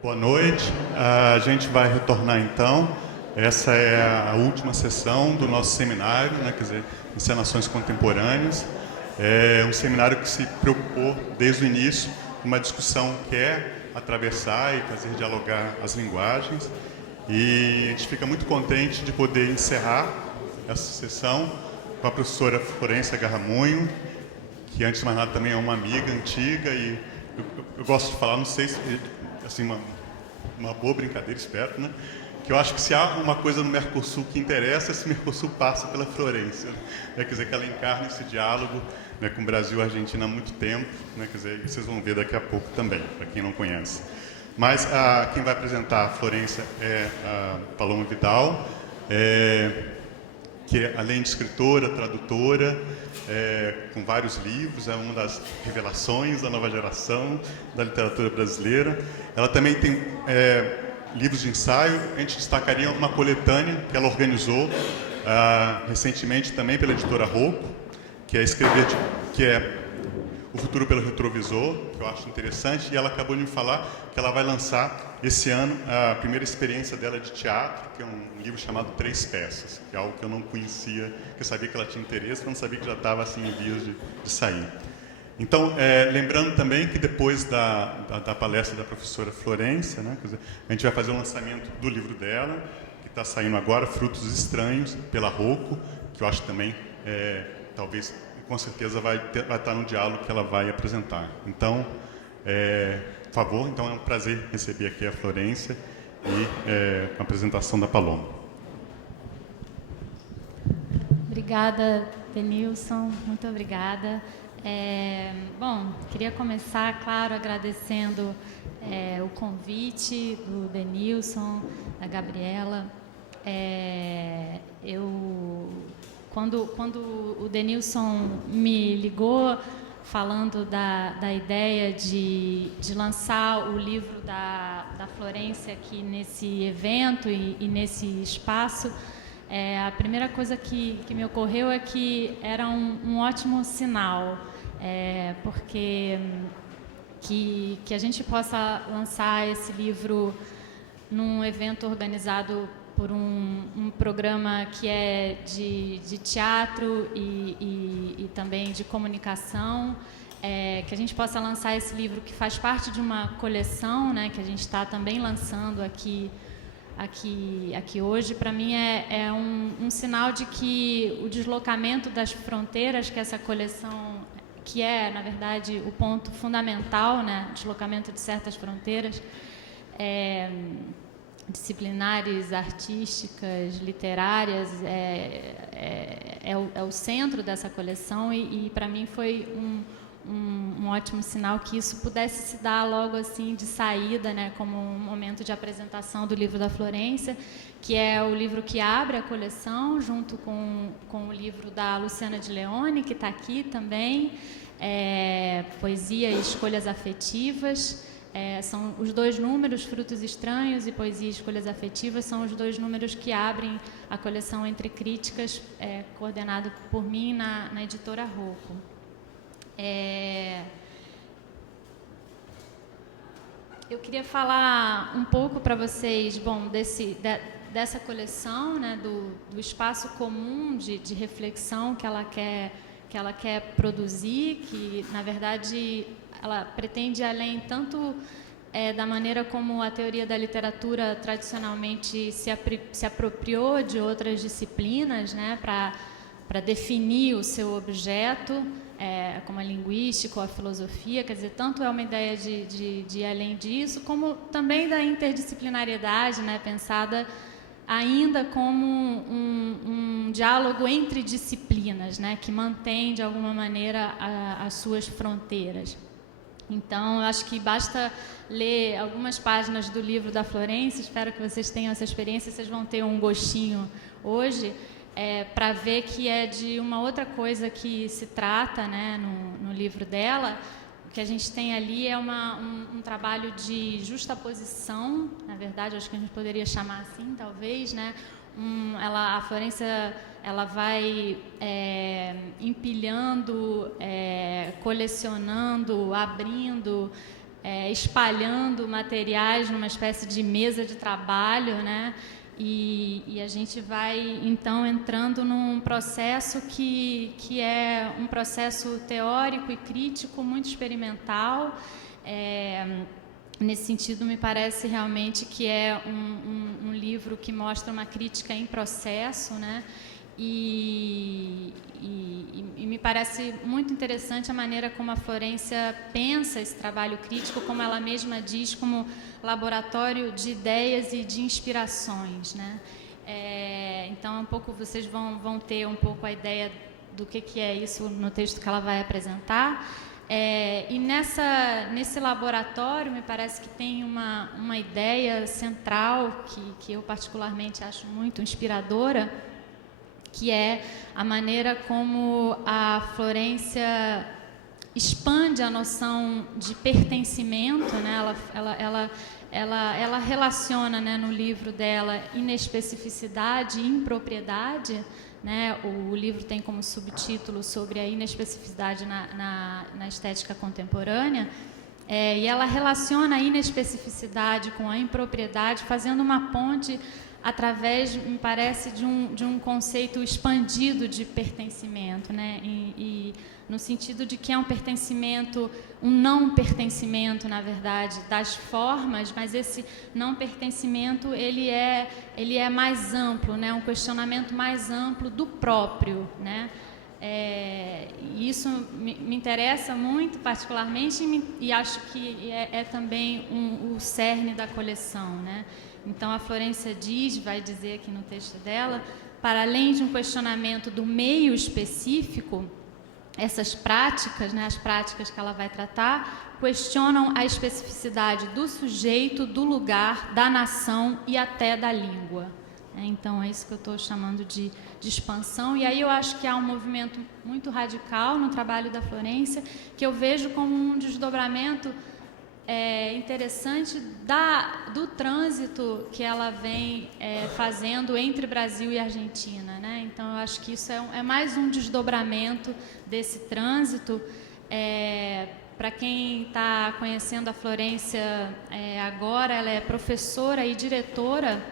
Boa noite. A gente vai retornar então. Essa é a última sessão do nosso seminário, né? Quer dizer, Encenações Contemporâneas. É um seminário que se preocupou desde o início com uma discussão que é atravessar e fazer dialogar as linguagens. E a gente fica muito contente de poder encerrar essa sessão com a professora Florência Garramunho, que antes de mais nada também é uma amiga antiga e eu gosto de falar, não sei se assim, uma boa brincadeira, espero, né? Que eu acho que se há uma coisa no Mercosul que interessa, esse Mercosul passa pela Florência, né? Quer dizer, que ela encarna esse diálogo, né, com o Brasil e a Argentina há muito tempo, né? Quer dizer, vocês vão ver daqui a pouco também, para quem não conhece. Mas quem vai apresentar a Florência é a Paloma Vidal, que além de escritora, tradutora, com vários livros, é uma das revelações da nova geração da literatura brasileira. Ela também tem livros de ensaio. A gente destacaria uma coletânea que ela organizou recentemente também pela editora Rocco, que é O Futuro pelo Retrovisor, que eu acho interessante, e ela acabou de me falar que ela vai lançar esse ano a primeira experiência dela de teatro, que é um livro chamado Três Peças, que é algo que eu não conhecia, que eu sabia que ela tinha interesse, mas não sabia que já estava assim, em vias de sair. Então, lembrando também que depois da palestra da professora Florência, né, quer dizer, a gente vai fazer o lançamento do livro dela, que está saindo agora, Frutos Estranhos, pela Rocco, que eu acho também, talvez, com certeza vai estar no diálogo que ela vai apresentar. Então, por favor, então é um prazer receber aqui a Florência e a apresentação da Paloma. Obrigada, Denilson, muito obrigada. Bom, queria começar, claro, agradecendo o convite do Denilson, da Gabriela. Quando o Denilson me ligou falando da ideia de lançar o livro da Florência aqui nesse evento e nesse espaço, a primeira coisa que me ocorreu é que era um ótimo sinal, porque que a gente possa lançar esse livro num evento organizado por um programa que é de teatro e também de comunicação, que a gente possa lançar esse livro que faz parte de uma coleção, né, que a gente está também lançando aqui hoje. Para mim é um sinal de que o deslocamento das fronteiras, que essa coleção, que é, na verdade, o ponto fundamental, né, o deslocamento de certas fronteiras, disciplinares, artísticas, literárias, é o centro dessa coleção e para mim foi um ótimo sinal que isso pudesse se dar logo assim de saída, né, como um momento de apresentação do livro da Florência, que é o livro que abre a coleção, junto com o livro da Luciana de Leone, que está aqui também, Poesia e Escolhas Afetivas. São os dois números, Frutos Estranhos e Poesia e Escolhas Afetivas, são os dois números que abrem a coleção Entre Críticas, coordenado por mim na editora Rocco. Eu queria falar um pouco para vocês, bom, dessa coleção, né, do espaço comum de reflexão que ela quer produzir, que, na verdade, ela pretende, além tanto da maneira como a teoria da literatura tradicionalmente se apropriou de outras disciplinas, né, para definir o seu objeto, como a linguística ou a filosofia, quer dizer, tanto é uma ideia de ir além disso, como também da interdisciplinariedade, né, pensada ainda como um diálogo entre disciplinas, né, que mantém, de alguma maneira, as suas fronteiras. Então, eu acho que basta ler algumas páginas do livro da Florência, espero que vocês tenham essa experiência, vocês vão ter um gostinho hoje, para ver que é de uma outra coisa que se trata, né, no livro dela. O que a gente tem ali é um trabalho de justaposição, na verdade, acho que a gente poderia chamar assim, talvez, né? A Florência, ela vai empilhando, colecionando, abrindo espalhando materiais numa espécie de mesa de trabalho, né? E a gente vai, então, entrando num processo que é um processo teórico e crítico muito experimental. Nesse sentido, me parece realmente que é um livro que mostra uma crítica em processo, né? E me parece muito interessante a maneira como a Florência pensa esse trabalho crítico, como ela mesma diz, como laboratório de ideias e de inspirações, né? Então, um pouco vocês vão ter um pouco a ideia do que é isso no texto que ela vai apresentar. E nesse laboratório, me parece que tem uma ideia central que eu particularmente acho muito inspiradora, que é a maneira como a Florência expande a noção de pertencimento, né? Ela relaciona, né, no livro dela, inespecificidade e impropriedade, né? O livro tem como subtítulo sobre a inespecificidade na estética contemporânea, e ela relaciona a inespecificidade com a impropriedade, fazendo uma ponte através, me parece, de um conceito expandido de pertencimento, né? E no sentido de que é um pertencimento, um não pertencimento, na verdade, das formas, mas esse não pertencimento ele é mais amplo, né? Um questionamento mais amplo do próprio, né? E isso me interessa muito particularmente e acho que é também o cerne da coleção, né? Então, a Florência vai dizer aqui no texto dela, para além de um questionamento do meio específico, essas práticas, né, as práticas que ela vai tratar, questionam a especificidade do sujeito, do lugar, da nação e até da língua. Então, é isso que eu estou chamando de expansão. E aí eu acho que há um movimento muito radical no trabalho da Florência, que eu vejo como um desdobramento interessante do trânsito que ela vem fazendo entre Brasil e Argentina, né? Então, eu acho que isso é mais um desdobramento desse trânsito. Para quem está conhecendo a Florência agora, ela é professora e diretora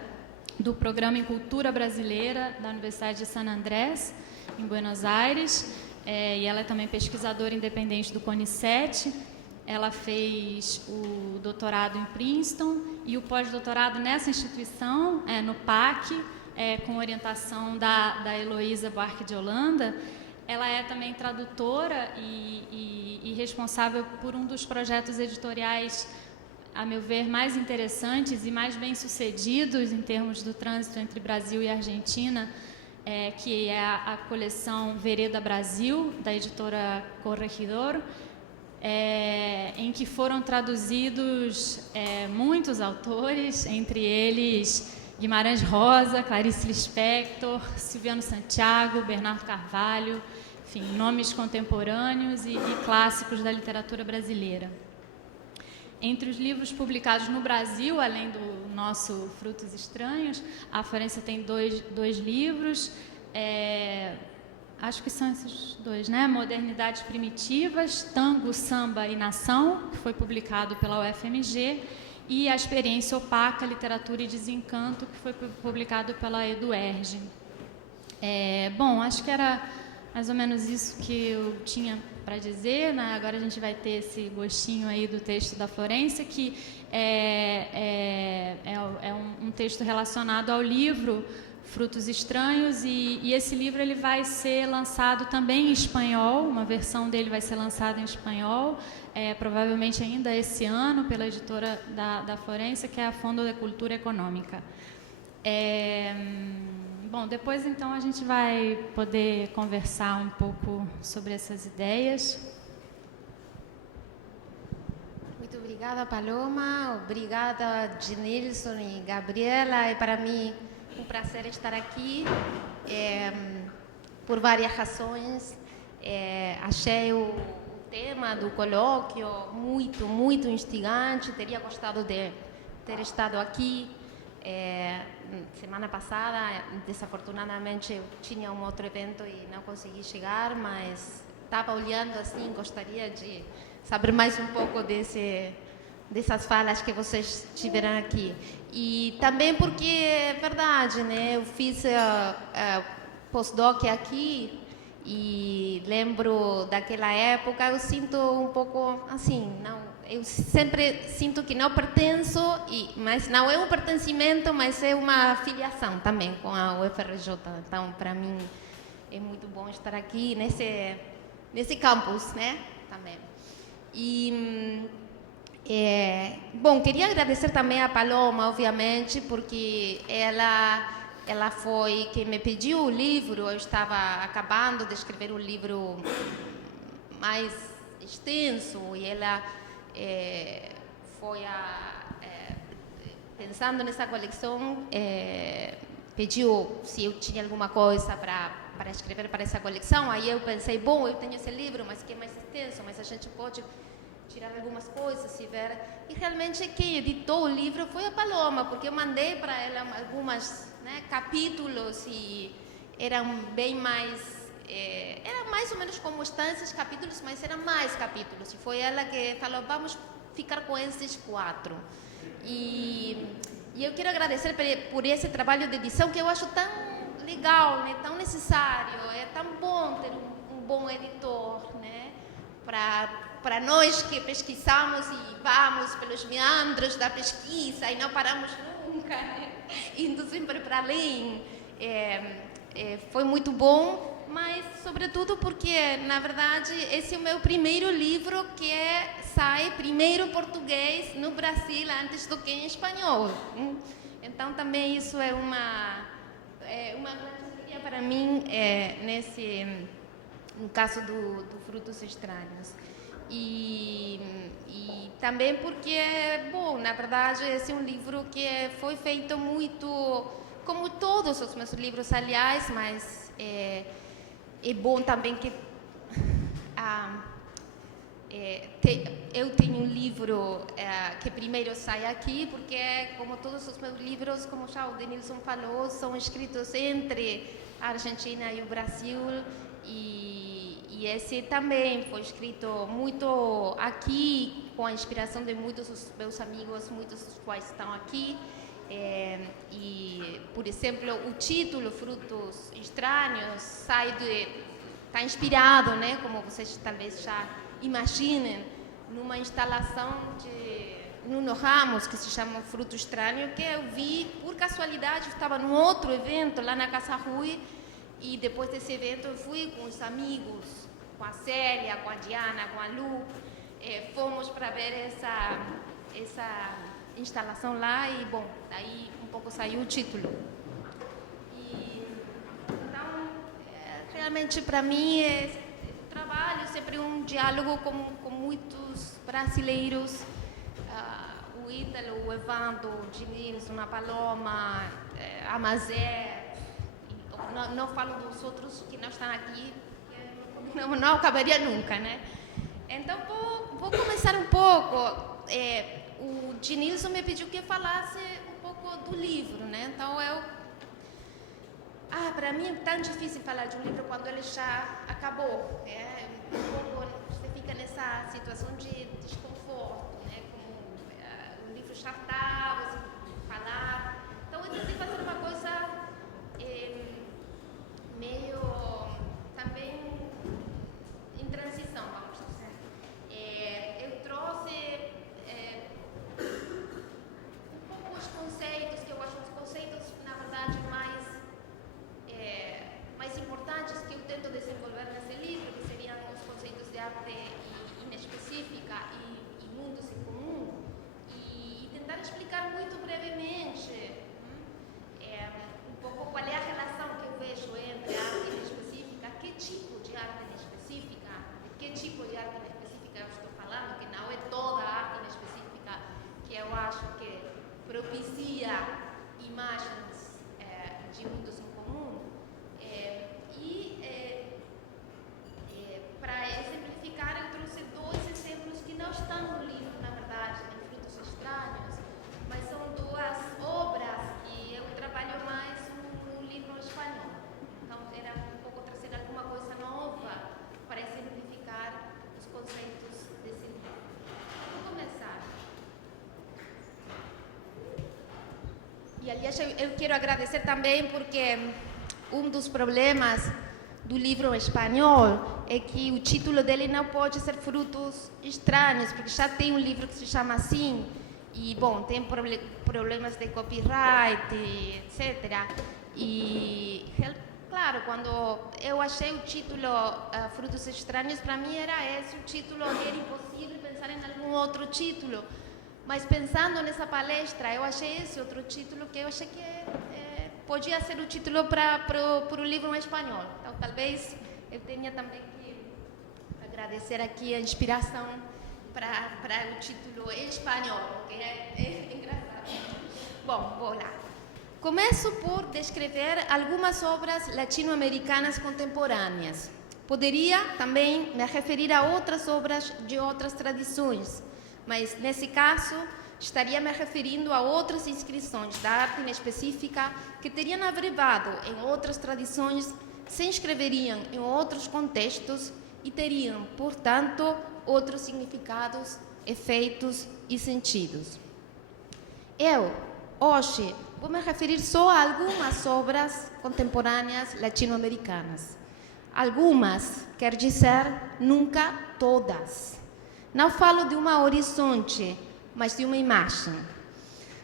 do Programa em Cultura Brasileira da Universidade de San Andrés, em Buenos Aires, e ela é também pesquisadora independente do CONICET. Ela fez o doutorado em Princeton e o pós-doutorado nessa instituição, no PAC, com orientação da Heloísa Buarque de Holanda. Ela é também tradutora e responsável por um dos projetos editoriais, a meu ver, mais interessantes e mais bem-sucedidos em termos do trânsito entre Brasil e Argentina, que é a coleção Vereda Brasil, da editora Corregidor, em que foram traduzidos muitos autores, entre eles Guimarães Rosa, Clarice Lispector, Silviano Santiago, Bernardo Carvalho, enfim, nomes contemporâneos e clássicos da literatura brasileira. Entre os livros publicados no Brasil, além do nosso Frutos Estranhos, a Florência tem dois livros, acho que são esses dois, né? Modernidades Primitivas, Tango, Samba e Nação, que foi publicado pela UFMG, e A Experiência Opaca, Literatura e Desencanto, que foi publicado pela EduERJ. Bom, acho que era mais ou menos isso que eu tinha para dizer, né? Agora a gente vai ter esse gostinho aí do texto da Florência, que é um texto relacionado ao livro Frutos Estranhos, e esse livro ele vai ser lançado também em espanhol, uma versão dele vai ser lançada em espanhol, provavelmente ainda esse ano, pela editora da Florência, que é a Fundo de Cultura Econômica. Bom, depois então a gente vai poder conversar um pouco sobre essas ideias. Muito obrigada, Paloma. Obrigada, Genilson e Gabriela. É para mim um prazer estar aqui, por várias razões. Achei o tema do colóquio muito, muito instigante. Teria gostado de ter estado aqui. Semana passada, desafortunadamente, eu tinha um outro evento e não consegui chegar, mas estava olhando assim, gostaria de saber mais um pouco desse dessas falas que vocês tiveram aqui. E também porque é verdade, né? Eu fiz postdoc aqui e lembro daquela época, eu sinto um pouco assim, não, eu sempre sinto que não pertenço, mas não é um pertencimento, mas é uma filiação também com a UFRJ. Então, para mim, é muito bom estar aqui nesse campus, né? Também. E bom, queria agradecer também a Paloma, obviamente, porque ela foi quem me pediu o livro. Eu estava acabando de escrever um livro mais extenso e ela foi pensando nessa coleção, pediu se eu tinha alguma coisa para escrever para essa coleção. Aí eu pensei, bom, eu tenho esse livro, mas que é mais extenso, mas a gente pode tirar algumas coisas, se ver. E realmente quem editou o livro foi a Paloma, porque eu mandei para ela algumas, né, capítulos e eram bem mais, era mais ou menos como estão esses capítulos, mas eram mais capítulos. E foi ela que falou, vamos ficar com esses 4. E eu quero agradecer por esse trabalho de edição que eu acho tão legal, né, tão necessário. É tão bom ter um bom editor, né, para nós que pesquisamos e vamos pelos meandros da pesquisa e não paramos nunca, né? Indo sempre para além. Foi muito bom, mas sobretudo porque, na verdade, esse é o meu primeiro livro que sai primeiro português no Brasil antes do que em espanhol. Então também isso é uma grande alegria para mim no caso do Frutos Estranhos. E também porque, bom, na verdade, esse é um livro que foi feito muito, como todos os meus livros, aliás, mas é bom também que eu tenho um livro que primeiro sai aqui, porque, como todos os meus livros, como já o Denilson falou, são escritos entre a Argentina e o Brasil. E esse também foi escrito muito aqui, com a inspiração de muitos dos meus amigos, muitos dos quais estão aqui. E, por exemplo, o título Frutos Estranhos está inspirado, né, como vocês talvez já imaginem, numa instalação de Nuno Ramos, que se chama Fruto Estranho, que eu vi por casualidade. Eu estava num outro evento lá na Casa Rui. E depois desse evento eu fui com os amigos, com a Célia, com a Diana, com a Lu, fomos para ver essa instalação lá e, bom, daí um pouco saiu o título. Então, realmente para mim trabalho sempre um diálogo com muitos brasileiros, o Ítalo, o Evandro, o Denilson, a Paloma, a Mazé. Não falo dos outros que não estão aqui, não acabaria nunca, né? Então, vou começar um pouco. O Denilson me pediu que eu falasse um pouco do livro, né? Então, para mim é tão difícil falar de um livro quando ele já acabou. Um pouco, você fica nessa situação de desconforto, né? Como o livro já está, você falar. Então, eu tentei fazer uma coisa meio também em transição, vamos dizer. Eu trouxe um pouco os conceitos, que eu acho os conceitos, na verdade, mais importantes que eu tento desenvolver nesse livro, que seriam os conceitos de arte inespecífica e mundos em comum, e tentar explicar muito E, aliás, eu quero agradecer também porque um dos problemas do livro em espanhol é que o título dele não pode ser Frutos Estranhos, porque já tem um livro que se chama assim, e, bom, tem problemas de copyright, etc. E, claro, quando eu achei o título Frutos Estranhos, para mim era esse o título, e era impossível pensar em algum outro título. Mas pensando nessa palestra, eu achei esse outro título que eu achei que podia ser o título para o livro em espanhol. Então, talvez eu tenha também que agradecer aqui a inspiração para o título em espanhol, que é engraçado. Bom, vou lá. Começo por descrever algumas obras latino-americanas contemporâneas. Poderia também me referir a outras obras de outras tradições, mas nesse caso estaria me referindo a outras inscrições da arte inespecífica que teriam abrevado em outras tradições, se inscreveriam em outros contextos e teriam, portanto, outros significados, efeitos e sentidos. Eu, hoje, vou me referir só a algumas obras contemporâneas latino-americanas. Algumas, quer dizer, nunca todas. Não falo de uma horizonte, mas de uma imagem.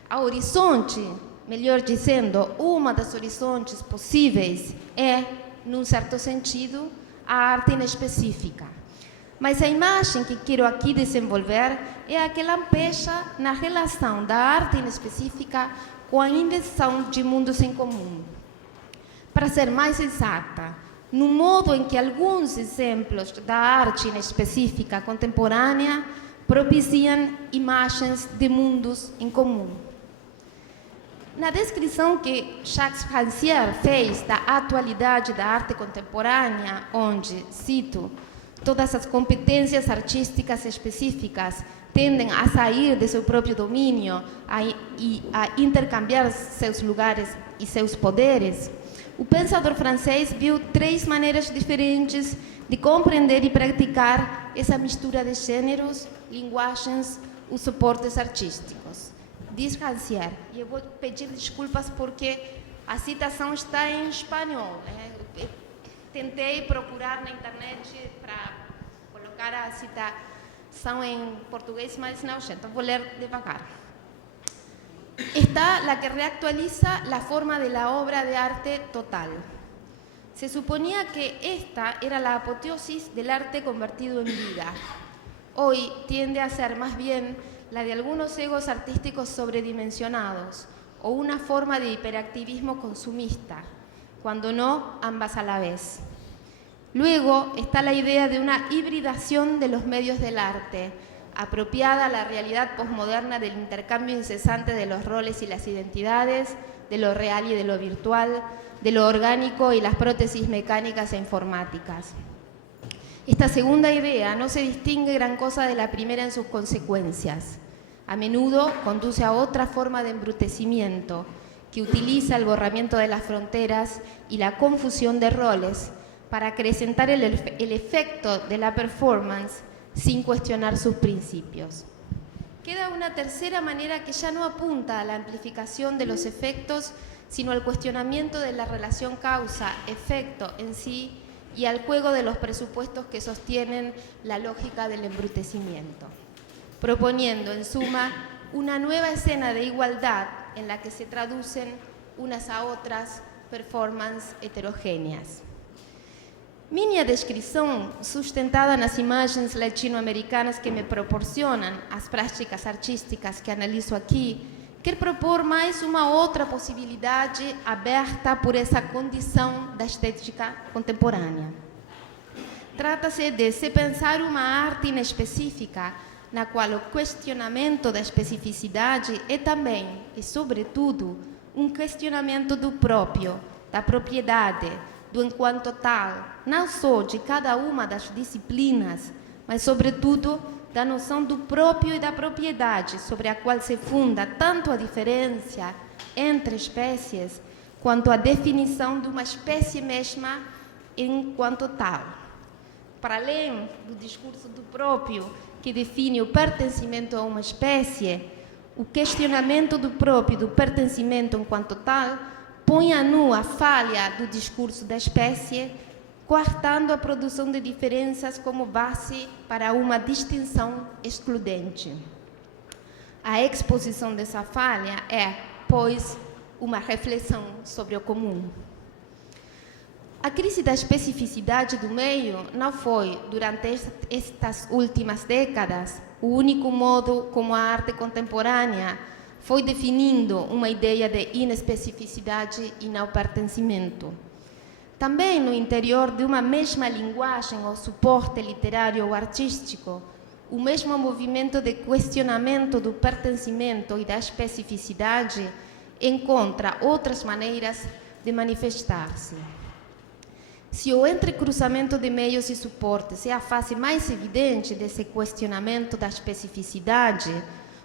A horizonte, melhor dizendo, uma das horizontes possíveis é, num certo sentido, a arte inespecífica. Mas a imagem que quero aqui desenvolver é a que lampeja na relação da arte inespecífica com a invenção de mundos em comum. Para ser mais exata, no modo em que alguns exemplos da arte inespecífica contemporânea propiciam imagens de mundos em comum. Na descrição que Jacques Rancière fez da atualidade da arte contemporânea, onde, cito, todas as competências artísticas específicas tendem a sair de seu próprio domínio e a intercambiar seus lugares e seus poderes, o pensador francês viu 3 maneiras diferentes de compreender e praticar essa mistura de gêneros, linguagens e suportes artísticos. Diz Rancière, e eu vou pedir desculpas porque a citação está em espanhol. Eu tentei procurar na internet para colocar a citação em português, mas não, gente, vou ler devagar. Está la que reactualiza la forma de la obra de arte total. Se suponía que esta era la apoteosis del arte convertido en vida. Hoy tiende a ser más bien la de algunos egos artísticos sobredimensionados o una forma de hiperactivismo consumista, cuando no ambas a la vez. Luego está la idea de una hibridación de los medios del arte, apropiada a la realidad posmoderna del intercambio incesante de los roles y las identidades, de lo real y de lo virtual, de lo orgánico y las prótesis mecánicas e informáticas. Esta segunda idea no se distingue gran cosa de la primera en sus consecuencias. A menudo conduce a otra forma de embrutecimiento que utiliza el borramiento de las fronteras y la confusión de roles para acrecentar el efecto de la performance sin cuestionar sus principios. Queda una tercera manera que ya no apunta a la amplificación de los efectos, sino al cuestionamiento de la relación causa-efecto en sí y al juego de los presupuestos que sostienen la lógica del embrutecimiento, proponiendo, en suma, una nueva escena de igualdad en la que se traducen unas a outras performances heterogêneas. Minha descrição, sustentada nas imagens latino-americanas que me proporcionam as práticas artísticas que analiso aqui, quer propor mais uma outra possibilidade aberta por essa condição da estética contemporânea. Trata-se de se pensar uma arte inespecífica, na qual o questionamento da especificidade é também, e sobretudo, um questionamento do próprio, da propriedade, do enquanto tal, não só de cada uma das disciplinas, mas, sobretudo, da noção do próprio e da propriedade, sobre a qual se funda tanto a diferença entre espécies, quanto a definição de uma espécie mesma enquanto tal. Para além do discurso do próprio, que define o pertencimento a uma espécie, O questionamento do próprio, do pertencimento enquanto tal, põe a nu a falha do discurso da espécie, coartando a produção de diferenças como base para uma distinção excludente. A exposição dessa falha é, pois, uma reflexão sobre o comum. A crise da especificidade do meio não foi, durante estas últimas décadas, o único modo como a arte contemporânea foi definindo uma ideia de inespecificidade e não pertencimento. Também no interior de uma mesma linguagem ou suporte literário ou artístico, o mesmo movimento de questionamento do pertencimento e da especificidade encontra outras maneiras de manifestar-se. Se o entrecruzamento de meios e suportes é a fase mais evidente desse questionamento da especificidade,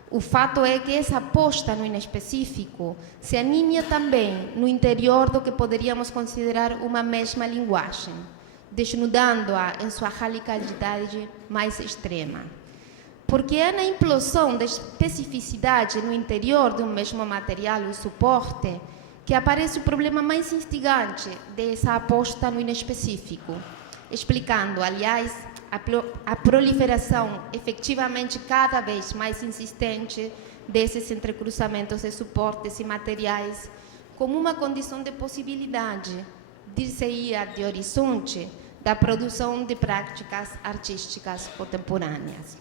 o fato é que essa aposta no inespecífico se aninha também no interior do que poderíamos considerar uma mesma linguagem, desnudando-a em sua radicalidade mais extrema. Porque é na implosão da especificidade no interior de um mesmo material ou suporte que aparece o problema mais instigante dessa aposta no inespecífico, explicando, aliás, a proliferação efetivamente cada vez mais insistente desses entrecruzamentos de suportes e materiais como uma condição de possibilidade, dir-se-ia de horizonte, da produção de práticas artísticas contemporâneas.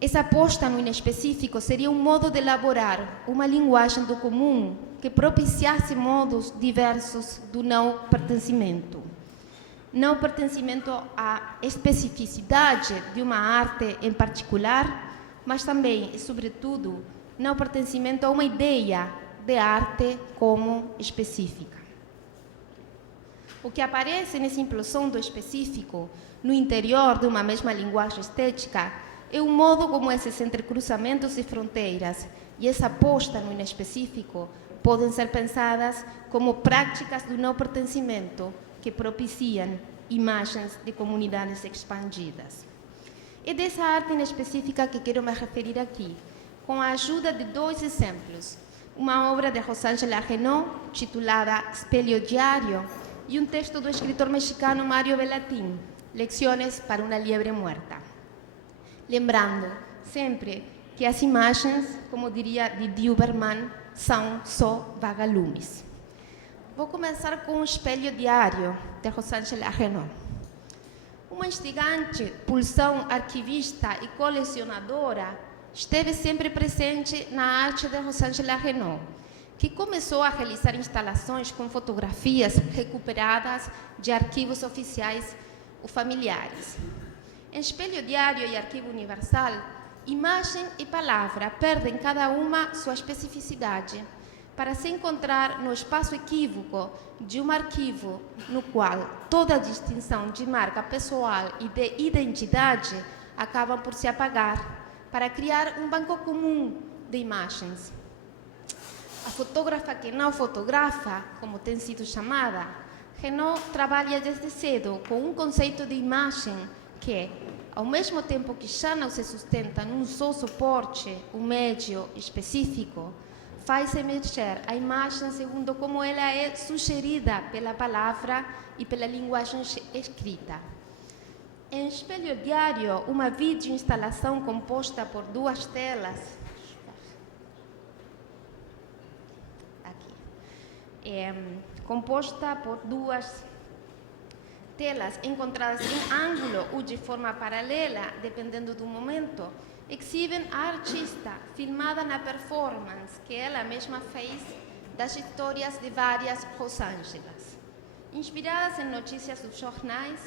Essa aposta no inespecífico seria um modo de elaborar uma linguagem do comum que propiciasse modos diversos do não pertencimento. Não pertencimento à especificidade de uma arte em particular, mas também e sobretudo não pertencimento a uma ideia de arte como específica. O que aparece nessa implosão do específico no interior de uma mesma linguagem estética é o modo como esses entrecruzamentos de fronteiras e essa aposta no inespecífico podem ser pensadas como práticas do não pertencimento que propiciam imagens de comunidades expandidas. É dessa arte inespecífica que quero me referir aqui, com a ajuda de dois exemplos. Uma obra de Rosângela Renaud, titulada Espelho Diário, e um texto do escritor mexicano Mario Bellatín, Lecciones para una liebre muerta. Lembrando sempre que as imagens, como diria Didi Uberman, são só vagalumes. Vou começar com o Espelho Diário, de Rosângela Renaud. Uma instigante pulsão arquivista e colecionadora esteve sempre presente na arte de Rosângela Renaud, que começou a realizar instalações com fotografias recuperadas de arquivos oficiais ou familiares. Em Espelho Diário e Arquivo Universal, imagem e palavra perdem cada uma sua especificidade para se encontrar no espaço equívoco de um arquivo no qual toda a distinção de marca pessoal e de identidade acabam por se apagar para criar um banco comum de imagens. A fotógrafa que não fotografa, como tem sido chamada, Renaud trabalha desde cedo com um conceito de imagem que, ao mesmo tempo que já não se sustenta num só suporte, um médio específico, faz emerger a imagem segundo como ela é sugerida pela palavra e pela linguagem escrita. Em Espelho Diário, uma videoinstalação composta por duas telas, composta por duas telas encontradas em ângulo ou de forma paralela, dependendo do momento, exibem a artista filmada na performance que ela mesma fez das histórias de várias Rosângelas. Inspiradas em notícias dos jornais,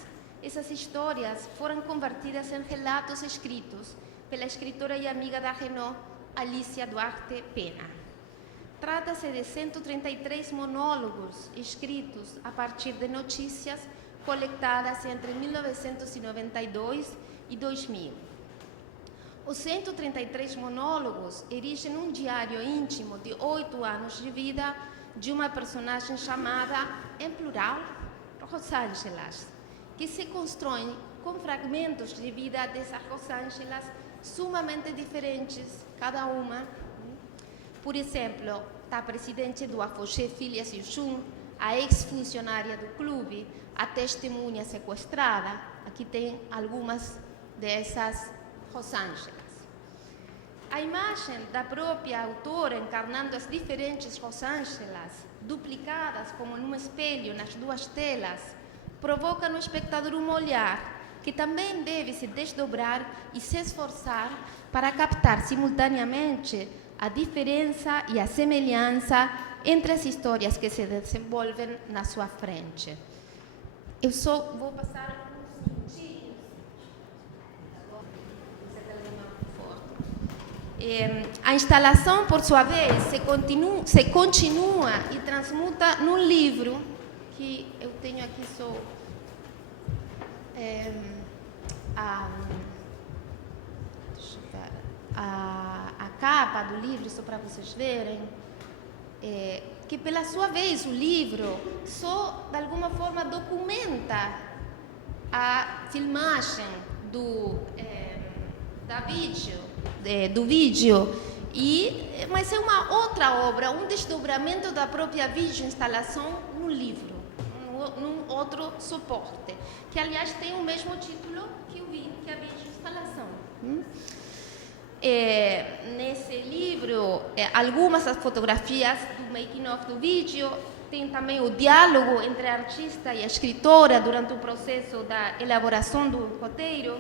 essas histórias foram convertidas em relatos escritos pela escritora e amiga da Renaud, Alicia Duarte Pena. Trata-se de 133 monólogos escritos a partir de notícias coletadas entre 1992 e 2000. Os 133 monólogos erigem um diário íntimo de 8 anos de vida de uma personagem chamada, em plural, Rosângelas, que se constrói com fragmentos de vida dessas Rosângelas sumamente diferentes, cada uma. Por exemplo, a presidente do Afoxé Filhas e Jun, a ex-funcionária do clube, a testemunha sequestrada. Aqui tem algumas dessas Rosângelas. A imagem da própria autora encarnando as diferentes Rosângelas, duplicadas como num espelho nas duas telas, provoca no espectador um olhar que também deve se desdobrar e se esforçar para captar simultaneamente a diferença e a semelhança entre as histórias que se desenvolvem na sua frente. Eu só vou passar uns minutinhos. A instalação, por sua vez, se continua e transmuta num livro que eu tenho aqui só a capa do livro, só para vocês verem, que pela sua vez o livro só de alguma forma documenta a filmagem do vídeo, mas é uma outra obra, um desdobramento da própria videoinstalação no livro, num outro suporte, que aliás tem o mesmo título que a videoinstalação. Nesse livro, algumas das fotografias do making of do vídeo, tem também o diálogo entre a artista e a escritora durante o processo da elaboração do roteiro,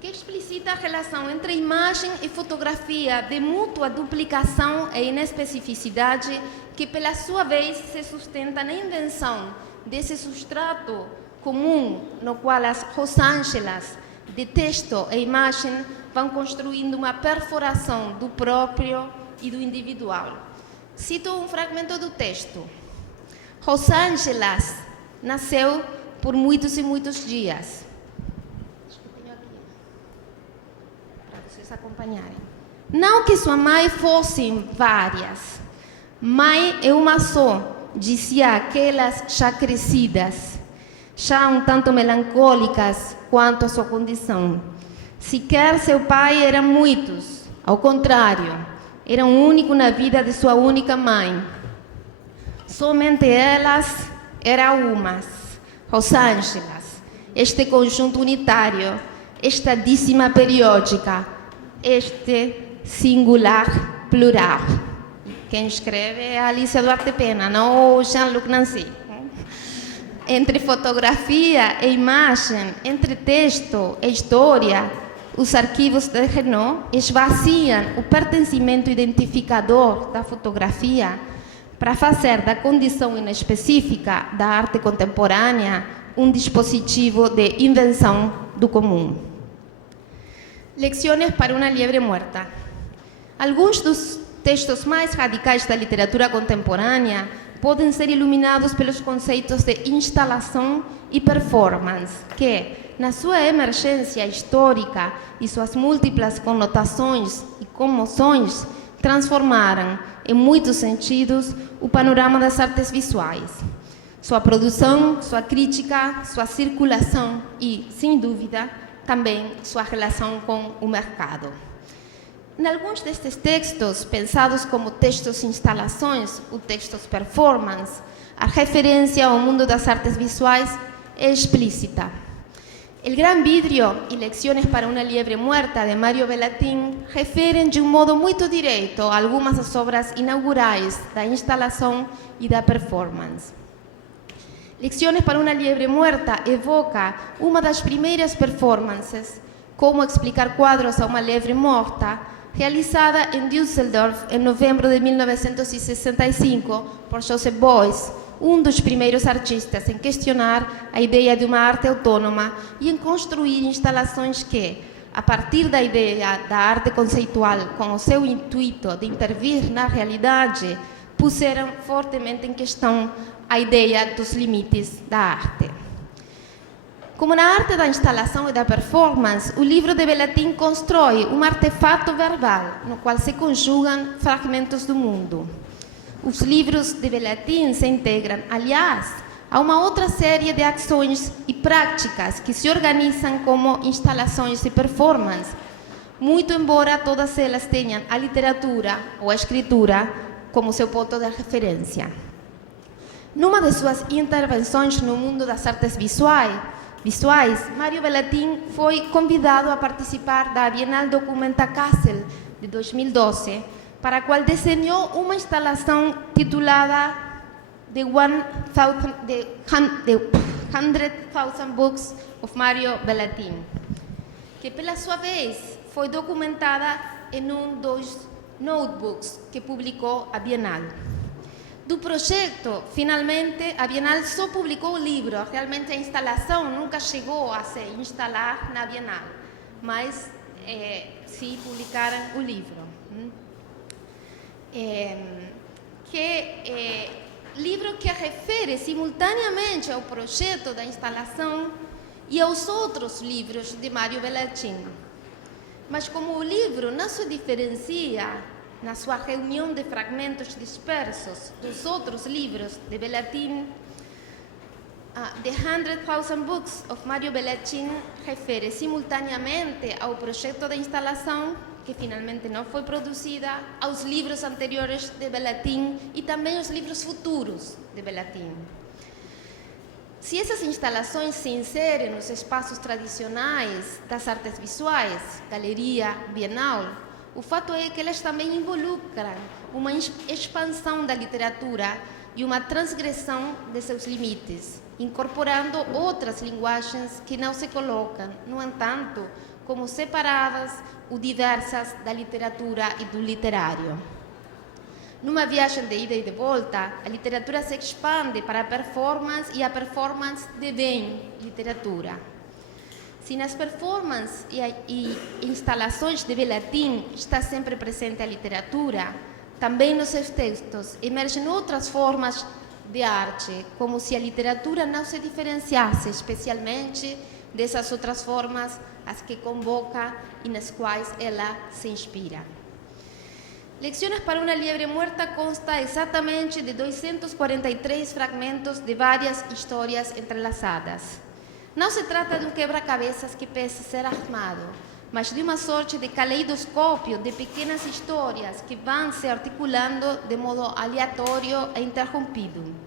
que explicita a relação entre imagem e fotografia de mútua duplicação e inespecificidade, que pela sua vez se sustenta na invenção desse substrato comum no qual as Rosângelas de texto e imagem vão construindo uma perfuração do próprio e do individual. Cito um fragmento do texto. Rosângelas nasceu por muitos e muitos dias. Para vocês acompanharem. Não que sua mãe fossem várias. Mãe é uma só, dizia aquelas já crescidas, já um tanto melancólicas quanto a sua condição. Sequer seu pai eram muitos, ao contrário, era um único na vida de sua única mãe. Somente elas eram umas, Rosângelas, este conjunto unitário, esta dízima periódica, este singular plural. Quem escreve é a Alicia Duarte Pena, não o Jean-Luc Nancy. Entre fotografia e imagem, entre texto e história, os arquivos de Renaud esvaziam o pertencimento identificador da fotografia para fazer da condição inespecífica da arte contemporânea um dispositivo de invenção do comum. Lecciones para uma liebre muerta. Alguns dos textos mais radicais da literatura contemporânea podem ser iluminados pelos conceitos de instalação e performance, que, na sua emergência histórica e suas múltiplas conotações e comoções, transformaram, em muitos sentidos, o panorama das artes visuais. Sua produção, sua crítica, sua circulação e, sem dúvida, também sua relação com o mercado. Em alguns destes textos, pensados como textos instalações ou textos performance, a referência ao mundo das artes visuais é explícita. El Gran Vidrio e Lecciones para uma Liebre Muerta, de Mário Bellatin, referem de um modo muito direto a algumas das obras inaugurais da instalação e da performance. Lecciones para uma Liebre Muerta evoca uma das primeiras performances, Como explicar quadros a uma liebre morta, realizada em Düsseldorf em novembro de 1965 por Joseph Beuys, um dos primeiros artistas em questionar a ideia de uma arte autônoma e em construir instalações que, a partir da ideia da arte conceitual com o seu intuito de intervir na realidade, puseram fortemente em questão a ideia dos limites da arte. Como na arte da instalação e da performance, o livro de Bellatin constrói um artefato verbal no qual se conjugam fragmentos do mundo. Os livros de Bellatin se integram, aliás, a uma outra série de ações e práticas que se organizam como instalações e performance, muito embora todas elas tenham a literatura ou a escritura como seu ponto de referência. Numa de suas intervenções no mundo das artes visuais, Mário Bellatin foi convidado a participar da Bienal Documenta Kassel de 2012, para a qual desenhou uma instalação titulada The 100,000 Books of Mário Bellatin, que pela sua vez foi documentada em dos notebooks que publicou a Bienal. Do projeto, finalmente, a Bienal só publicou o livro, realmente a instalação nunca chegou a se instalar na Bienal, mas sim publicaram o livro. Livro que refere simultaneamente ao projeto da instalação e aos outros livros de Mário Bellatin. Mas como o livro não se diferencia na sua reunião de fragmentos dispersos dos outros livros de Bellatin, The 100,000 Books of Mário Bellatin refere simultaneamente ao projeto da instalação, que finalmente não foi produzida, aos livros anteriores de Bellatin e também aos livros futuros de Bellatin. Se essas instalações se inserem nos espaços tradicionais das artes visuais, galeria, bienal, o fato é que elas também involucram uma expansão da literatura e uma transgressão de seus limites, incorporando outras linguagens que não se colocam, no entanto, como separadas ou diversas da literatura e do literário. Numa viagem de ida e de volta, a literatura se expande para a performance e a performance devém literatura. Se nas performances e instalações de Bellatin está sempre presente a literatura, também nos seus textos emergem outras formas de arte, como se a literatura não se diferenciasse especialmente dessas outras formas as que convoca e nas quais ela se inspira. Lecciones para una liebre muerta consta exatamente de 243 fragmentos de várias histórias entrelaçadas. Não se trata de um quebra-cabeças que pese ser armado, mas de uma sorte de caleidoscópio de pequenas histórias que vão se articulando de modo aleatório e interrompido.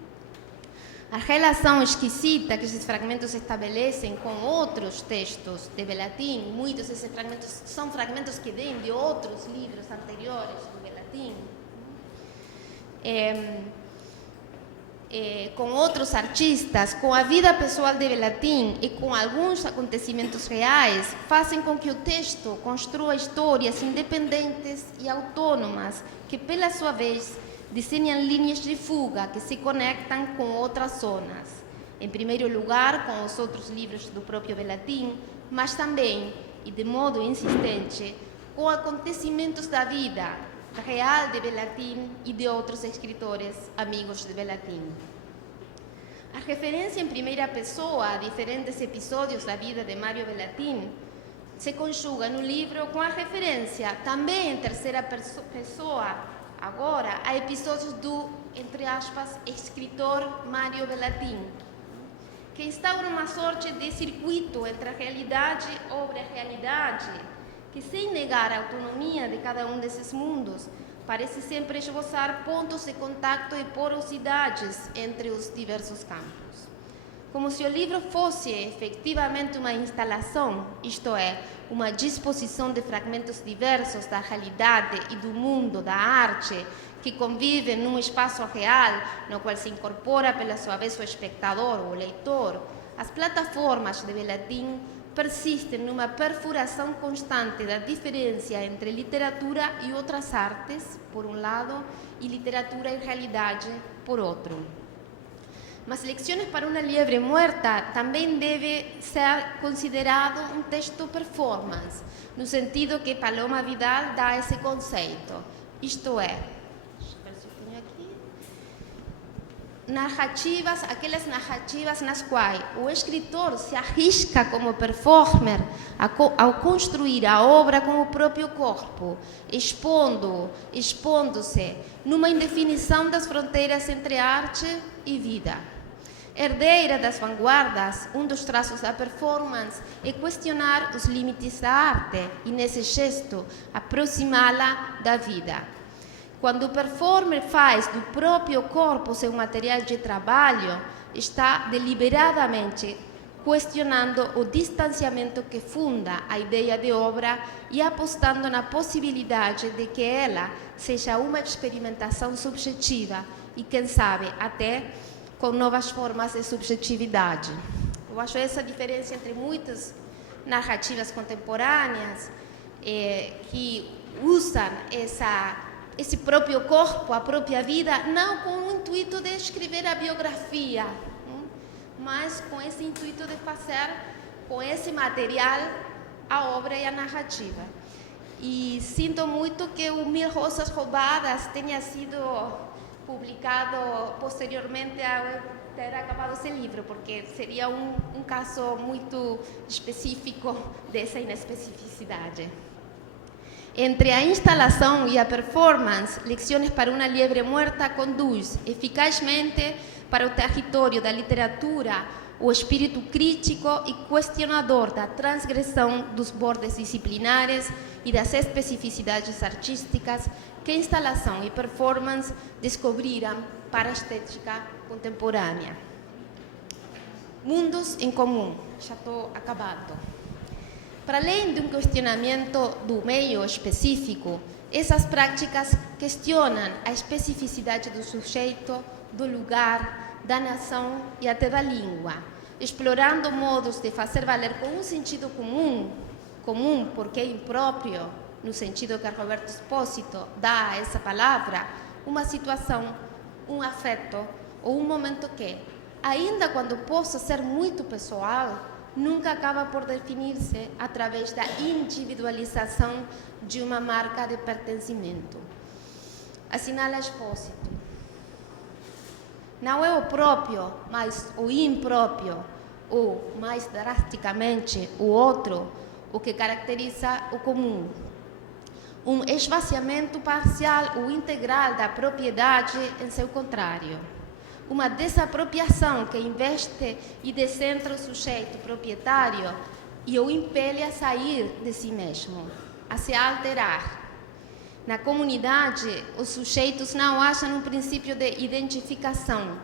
A relação esquisita que esses fragmentos estabelecem com outros textos de Bellatin, muitos desses fragmentos são fragmentos que vêm de outros livros anteriores de Bellatin, com outros artistas, com a vida pessoal de Bellatin e com alguns acontecimentos reais, fazem com que o texto construa histórias independentes e autônomas que, pela sua vez, desenham linhas de fuga que se conectam com outras zonas. Em primeiro lugar, com os outros livros do próprio Bellatin, mas também, e de modo insistente, com acontecimentos da vida real de Bellatin e de outros escritores amigos de Bellatin. A referência em primeira pessoa a diferentes episódios da vida de Mário Bellatin se conjuga no livro com a referência também em terceira pessoa, agora, a episódios do, entre aspas, escritor Mário Bellatin, que instaura uma sorte de circuito entre a realidade e obra realidade, que, sem negar a autonomia de cada um desses mundos, parece sempre esboçar pontos de contato e porosidades entre os diversos campos. Como se o livro fosse efetivamente uma instalação, isto é, uma disposição de fragmentos diversos da realidade e do mundo da arte que convivem num espaço real no qual se incorpora pela sua vez o espectador ou o leitor, as plataformas de Bellatin persistem numa perfuração constante da diferença entre literatura e outras artes, por um lado, e literatura e realidade, por outro. Mas Lecciones para una liebre muerta também deve ser considerado um texto performance, no sentido que Paloma Vidal dá esse conceito. Isto é, narrativas, aquelas narrativas nas quais o escritor se arrisca como performer ao construir a obra com o próprio corpo, expondo-se numa indefinição das fronteiras entre arte e vida. Herdeira das vanguardas, um dos traços da performance é questionar os limites da arte e, nesse gesto, aproximá-la da vida. Quando o performer faz do próprio corpo seu material de trabalho, está deliberadamente questionando o distanciamento que funda a ideia de obra e apostando na possibilidade de que ela seja uma experimentação subjetiva e, quem sabe, até com novas formas de subjetividade. Eu acho essa diferença entre muitas narrativas contemporâneas que usam esse próprio corpo, a própria vida, não com o intuito de escrever a biografia, mas com esse intuito de fazer com esse material a obra e a narrativa. E sinto muito que o 1000 Rosas Roubadas tenha sido publicado posteriormente a eu ter acabado esse livro, porque seria um caso muito específico dessa inespecificidade. Entre a instalação e a performance, Lecciones para uma Liebre Muerta conduz eficazmente para o território da literatura o espírito crítico e questionador da transgressão dos bordes disciplinares e das especificidades artísticas que instalação e performance descobriram para a estética contemporânea. Mundos em comum. Já estou acabando. Para além de um questionamento do meio específico, essas práticas questionam a especificidade do sujeito, do lugar, da nação e até da língua, explorando modos de fazer valer com um sentido comum porque é impróprio, no sentido que Roberto Espósito dá a essa palavra, uma situação, um afeto ou um momento que, ainda quando possa ser muito pessoal, nunca acaba por definir-se através da individualização de uma marca de pertencimento. Assinala Espósito. Não é o próprio, mas o impróprio, ou, mais drasticamente, o outro, o que caracteriza o comum. Um esvaziamento parcial ou integral da propriedade em seu contrário. Uma desapropriação que investe e descentra o sujeito proprietário e o impele a sair de si mesmo, a se alterar. Na comunidade, os sujeitos não acham um princípio de identificação,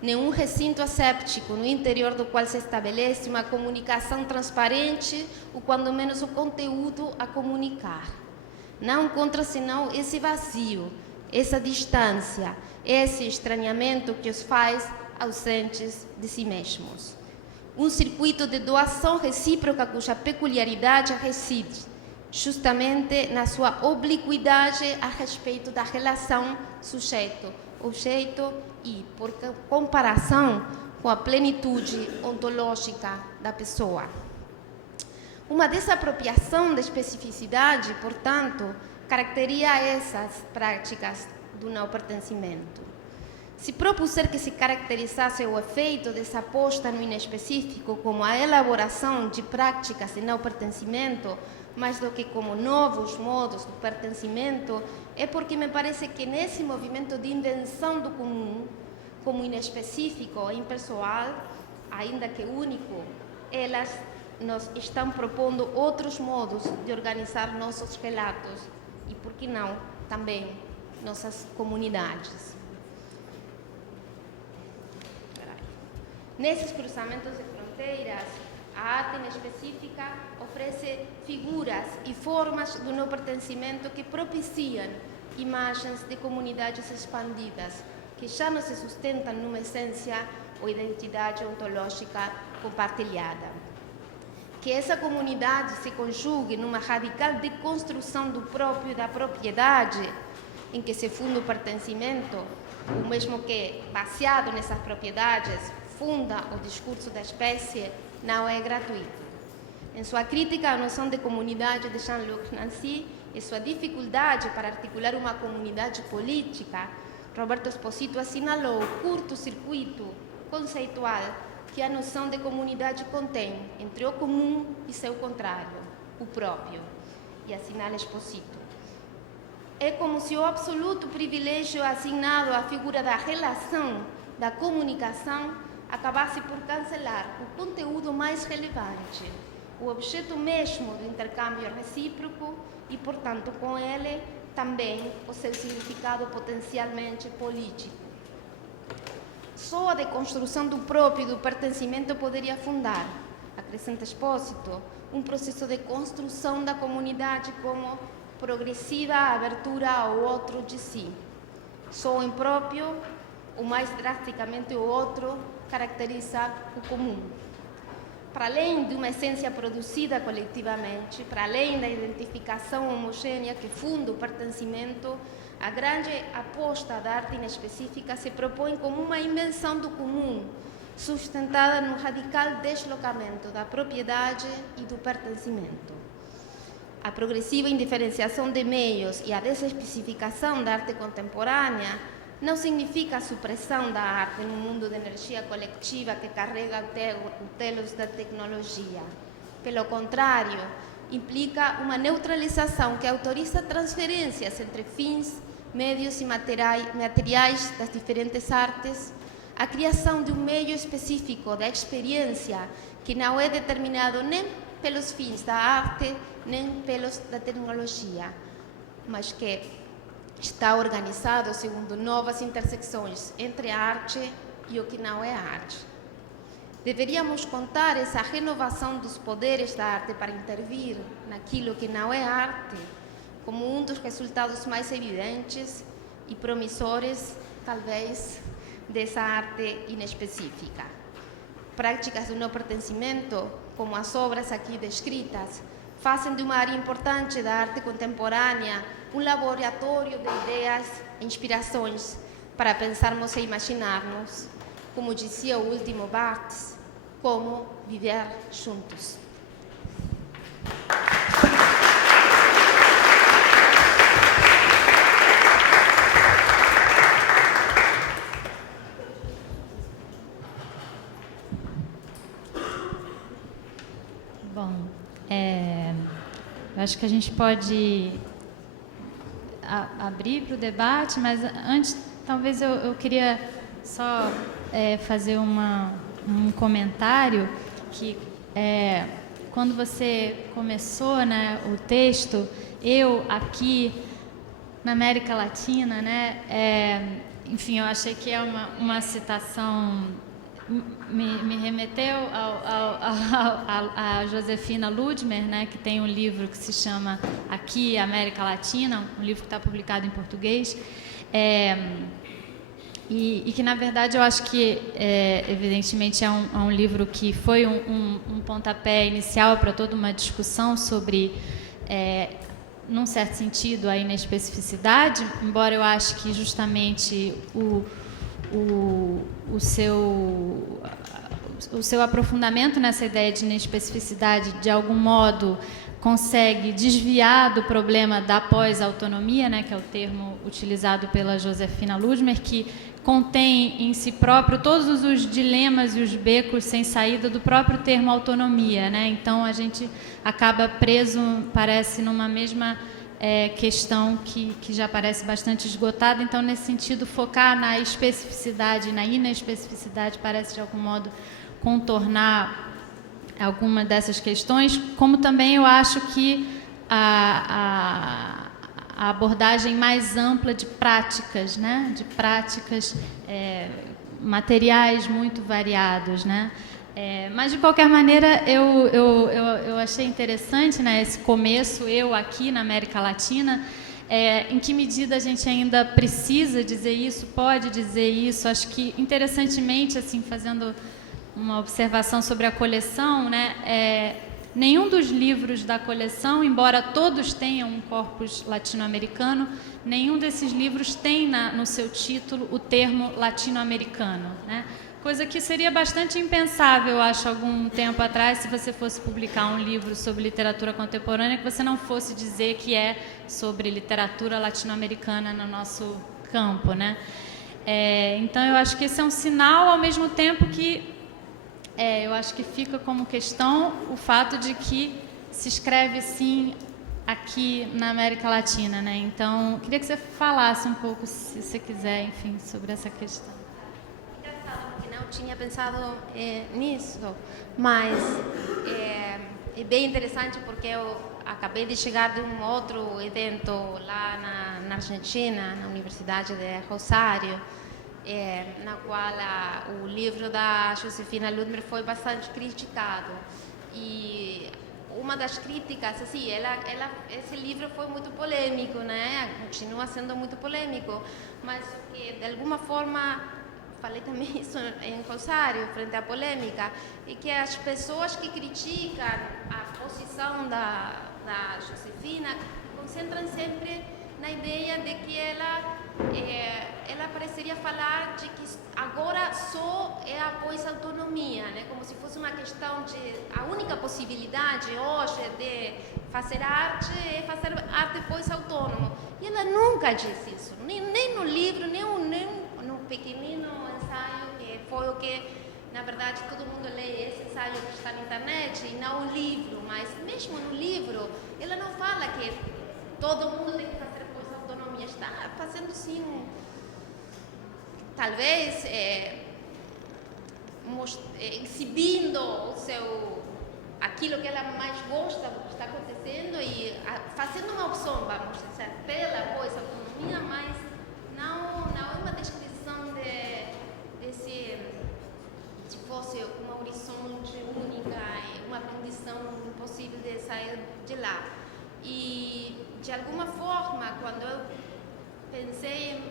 nenhum recinto asséptico no interior do qual se estabelece uma comunicação transparente ou, quando menos, o conteúdo a comunicar. Não encontra senão esse vazio, essa distância, esse estranhamento que os faz ausentes de si mesmos. Um circuito de doação recíproca cuja peculiaridade reside justamente na sua obliquidade a respeito da relação sujeito-objeto e, por comparação, com a plenitude ontológica da pessoa. Uma desapropriação da especificidade, portanto, caracteriza essas práticas do não pertencimento. Se propuser que se caracterizasse o efeito dessa aposta no inespecífico como a elaboração de práticas de não pertencimento, mais do que como novos modos do pertencimento, é porque me parece que nesse movimento de invenção do comum, como inespecífico e impessoal, ainda que único, elas nos estão propondo outros modos de organizar nossos relatos e, por que não, também nossas comunidades. Nesses cruzamentos de fronteiras, a arte inespecífica oferece figuras e formas do não pertencimento que propiciam imagens de comunidades expandidas, que já não se sustentam numa essência ou identidade ontológica compartilhada. Que essa comunidade se conjugue numa radical deconstrução do próprio e da propriedade, em que se funda o pertencimento, o mesmo que, baseado nessas propriedades, funda o discurso da espécie, não é gratuito. Em sua crítica à noção de comunidade de Jean-Luc Nancy e sua dificuldade para articular uma comunidade política, Roberto Espósito assinalou o curto-circuito conceitual que a noção de comunidade contém entre o comum e seu contrário, o próprio. E assinala Espósito. É como se o absoluto privilégio assignado à figura da relação, da comunicação, acabasse por cancelar o conteúdo mais relevante, o objeto mesmo do intercâmbio recíproco e, portanto, com ele, também o seu significado potencialmente político. Só a deconstrução do próprio e do pertencimento poderia fundar, acrescenta Expósito, um processo de construção da comunidade como progressiva abertura ao outro de si. Só o impróprio, ou mais drasticamente o outro, caracteriza o comum. Para além de uma essência produzida coletivamente, para além da identificação homogênea que funda o pertencimento, a grande aposta da arte inespecífica se propõe como uma invenção do comum, sustentada no radical deslocamento da propriedade e do pertencimento. A progressiva indiferenciação de meios e a desespecificação da arte contemporânea não significa a supressão da arte num mundo de energia coletiva que carrega o telos da tecnologia. Pelo contrário, implica uma neutralização que autoriza transferências entre fins, meios e materiais das diferentes artes, a criação de um meio específico da experiência que não é determinado nem pelos fins da arte, nem pelos da tecnologia, mas que está organizado segundo novas intersecções entre a arte e o que não é arte. Deveríamos contar essa renovação dos poderes da arte para intervir naquilo que não é arte como um dos resultados mais evidentes e promissores, talvez, dessa arte inespecífica. Práticas do não pertencimento, como as obras aqui descritas, fazem de uma área importante da arte contemporânea um laboratório de ideias e inspirações para pensarmos e imaginarmos, como dizia o último Barthes, como viver juntos. Bom, eu acho que a gente pode abrir para o debate, mas antes, talvez eu queria só fazer um comentário que, quando você começou, né, o texto, eu aqui na América Latina, né, enfim, eu achei que é uma citação, me remeteu a Josefina Ludmer, né, que tem um livro que se chama Aqui, América Latina, um livro que está publicado em português, e que, na verdade, eu acho que, evidentemente, é um livro que foi um pontapé inicial para toda uma discussão sobre, num certo sentido, a inespecificidade, embora eu acho que justamente o seu aprofundamento nessa ideia de inespecificidade, de algum modo, consegue desviar do problema da pós-autonomia, né, que é o termo utilizado pela Josefina Ludmer, que contém em si próprio todos os dilemas e os becos sem saída do próprio termo autonomia, né? Então, a gente acaba preso, parece, numa mesma questão que já parece bastante esgotada. Então, nesse sentido, focar na especificidade, na inespecificidade, parece, de algum modo, contornar alguma dessas questões, como também eu acho que a abordagem mais ampla de práticas, né? De práticas materiais muito variados, né? Mas, de qualquer maneira, eu achei interessante, né, esse começo, eu aqui na América Latina, em que medida a gente ainda precisa dizer isso, pode dizer isso. Acho que, interessantemente, assim, fazendo uma observação sobre a coleção, né, nenhum dos livros da coleção, embora todos tenham um corpus latino-americano, nenhum desses livros tem no seu título o termo latino-americano, né? Coisa que seria bastante impensável, eu acho, algum tempo atrás, se você fosse publicar um livro sobre literatura contemporânea, que você não fosse dizer que é sobre literatura latino-americana no nosso campo, né? Então, eu acho que esse é um sinal, ao mesmo tempo que eu acho que fica como questão o fato de que se escreve, sim, aqui na América Latina, né? Então, queria que você falasse um pouco, se você quiser, enfim, sobre essa questão. Engraçado, porque na tinha pensado nisso, mas é bem interessante porque eu acabei de chegar de um outro evento lá na Argentina, na Universidade de Rosário, na qual o livro da Josefina Ludmer foi bastante criticado. E uma das críticas, assim, esse livro foi muito polêmico, né? Continua sendo muito polêmico, mas que de alguma forma, falei também isso em Rosário, frente à polêmica, e que as pessoas que criticam a posição da Josefina concentram sempre na ideia de que ela pareceria falar de que agora só é após a autonomia, né? Como se fosse uma questão de a única possibilidade hoje de fazer arte é fazer arte depois autônomo. E ela nunca disse isso, nem no livro, nem no pequenino ensaio, que foi o que, na verdade, todo mundo lê esse ensaio que está na internet e não o livro, mas mesmo no livro, ela não fala que todo mundo tem que fazer depois autonomia, está fazendo sim, talvez exibindo aquilo que ela mais gosta do que está acontecendo e fazendo uma opção, vamos dizer, pela autonomia, mas não é uma descrição desse, se fosse uma horizonte única, uma condição impossível de sair de lá. E, de alguma forma, quando eu pensei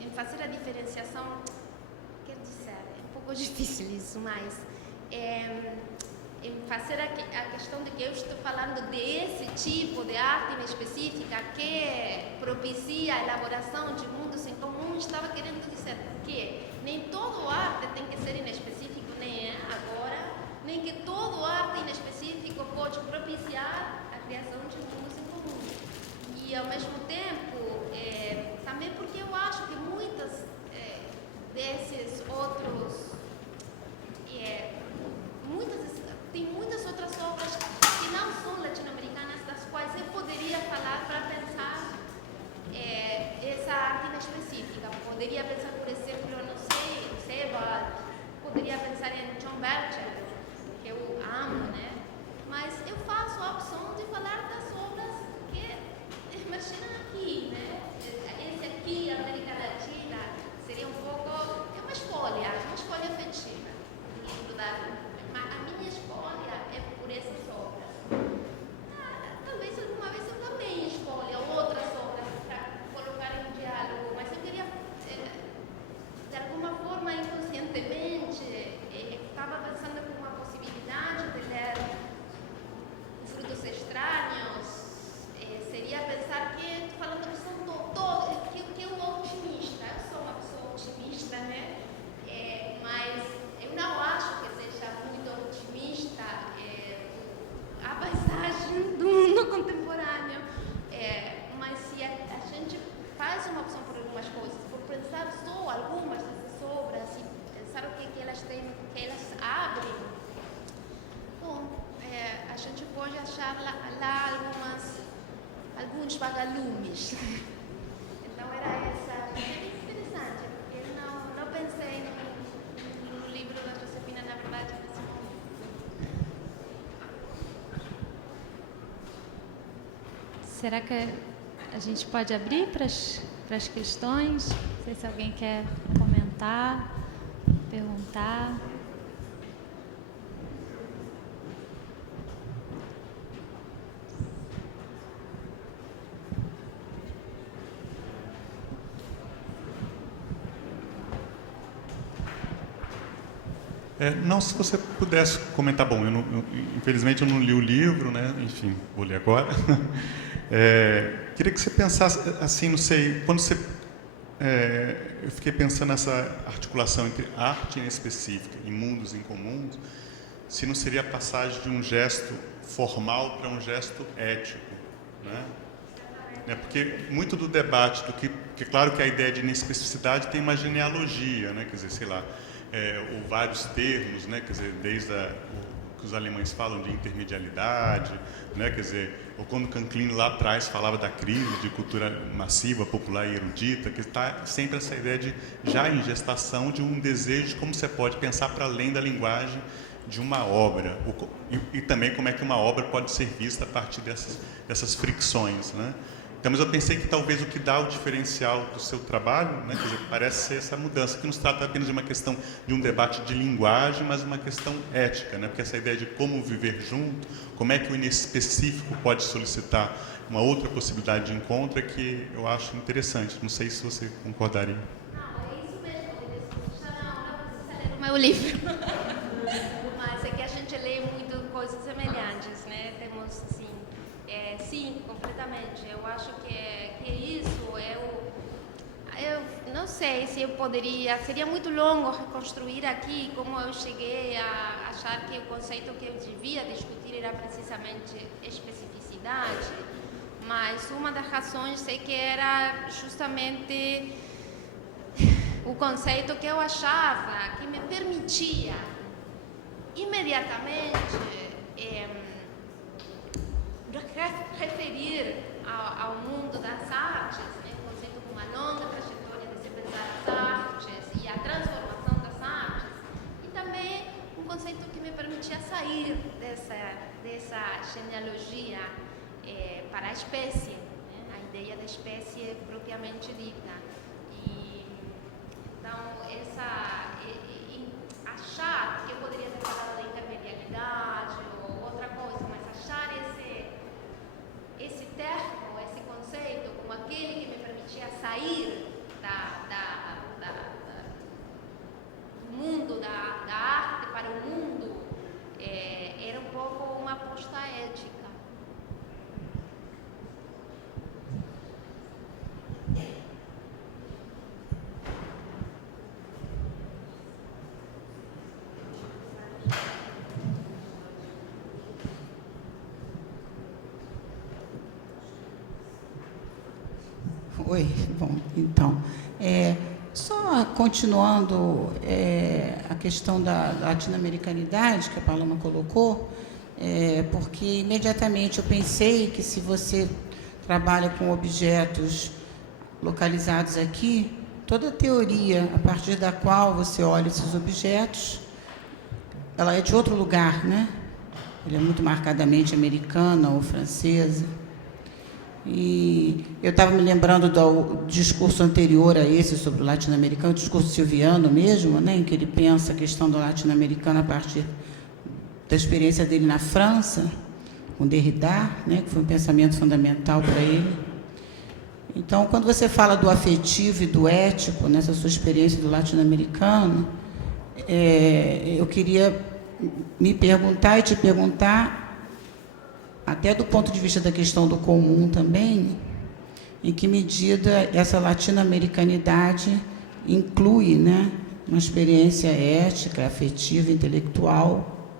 em fazer a diferenciação, quer dizer, é um pouco difícil isso, mas em fazer a questão de que eu estou falando desse tipo de arte específica que propicia a elaboração de mundos em comum, estava querendo dizer que nem todo arte tem que ser em específico, nem é agora, nem que todo arte em específico pode propiciar a criação de mundos em comum. E, ao mesmo tempo, também porque eu acho que muitas desses outros... tem muitas outras obras que não são latino-americanas, das quais eu poderia falar para pensar essa arte específica. Poderia pensar, por exemplo, não sei, Sebald, poderia pensar em John Berger, que eu amo, né? Mas eu faço a opção de falar das obras que emergiram aqui, né? Esse aqui, a América Latina, seria um pouco... é uma escolha afetiva. A minha escolha é por essas obras. Talvez alguma vez eu também escolha outras obras para colocar em diálogo, mas eu queria, de alguma forma, inconscientemente, estava pensando com uma possibilidade de ler Frutos Estranhos, seria pensar que, estou falando que são todos, que eu sou otimista, eu sou uma pessoa otimista, né? Mas eu não acho que seja muito otimista a paisagem do mundo contemporâneo. Mas se a gente faz uma opção por algumas coisas, por pensar só algumas dessas obras e pensar o que elas têm, o que elas abrem, bom, a gente pode achar lá alguns vagalumes. Então era essa. É interessante, porque eu não pensei no livro da Josefina, na verdade, nesse momento. Será que a gente pode abrir para as questões? Não sei se alguém quer comentar, perguntar. Não, se você pudesse comentar, bom, infelizmente eu não li o livro, né? Enfim, vou ler agora. Queria que você pensasse, assim, não sei, quando você... eu fiquei pensando nessa articulação entre arte em específica e mundos em comuns, se não seria a passagem de um gesto formal para um gesto ético, né? Porque muito do debate, porque claro que a ideia de inespecificidade tem uma genealogia, né? Quer dizer, sei lá, ou vários termos, né? Quer dizer, desde o que os alemães falam de intermedialidade, né? Quer dizer, ou quando Canclini lá atrás falava da crise de cultura massiva, popular e erudita, que está sempre essa ideia de, já em gestação, de um desejo de como você pode pensar para além da linguagem de uma obra, e também como é que uma obra pode ser vista a partir dessas fricções, né? Então, mas eu pensei que talvez o que dá o diferencial do seu trabalho, né, quer dizer, parece ser essa mudança, que não se trata apenas de uma questão de um debate de linguagem, mas uma questão ética, né? Porque essa ideia de como viver junto, como é que o inespecífico pode solicitar uma outra possibilidade de encontro, é que eu acho interessante. Não sei se você concordaria. Não, é isso mesmo. Já não precisa ler o meu livro. Mas é que a gente lê muito coisas semelhantes, né? Temos, assim, sim, completamente. Eu acho que isso, eu não sei se eu poderia, seria muito longo reconstruir aqui como eu cheguei a achar que o conceito que eu devia discutir era precisamente especificidade, mas uma das razões é que era justamente o conceito que eu achava que me permitia imediatamente referir ao mundo das artes, né, um conceito com uma longa trajetória de se pensar as artes e a transformação das artes, e também um conceito que me permitia sair dessa genealogia para a espécie, né, a ideia da espécie propriamente dita. E, então, achar que eu poderia ter falado da intermedialidade ou outra coisa, mas achar esse termo, esse conceito, como aquele que me permitia sair do mundo da arte para o mundo, era um pouco uma aposta ética. Oi, bom, então, só continuando a questão da latino-americanidade que a Paloma colocou, porque imediatamente eu pensei que se você trabalha com objetos localizados aqui, toda a teoria a partir da qual você olha esses objetos, ela é de outro lugar, né? Ela é muito marcadamente americana ou francesa. E eu estava me lembrando do discurso anterior a esse sobre o latino-americano, o discurso silviano mesmo, né, em que ele pensa a questão do latino-americano a partir da experiência dele na França, com Derrida, né, que foi um pensamento fundamental para ele. Então, quando você fala do afetivo e do ético, nessa sua experiência do latino-americano, eu queria me perguntar e te perguntar, até do ponto de vista da questão do comum também, em que medida essa latino-americanidade inclui, né, uma experiência ética, afetiva, intelectual,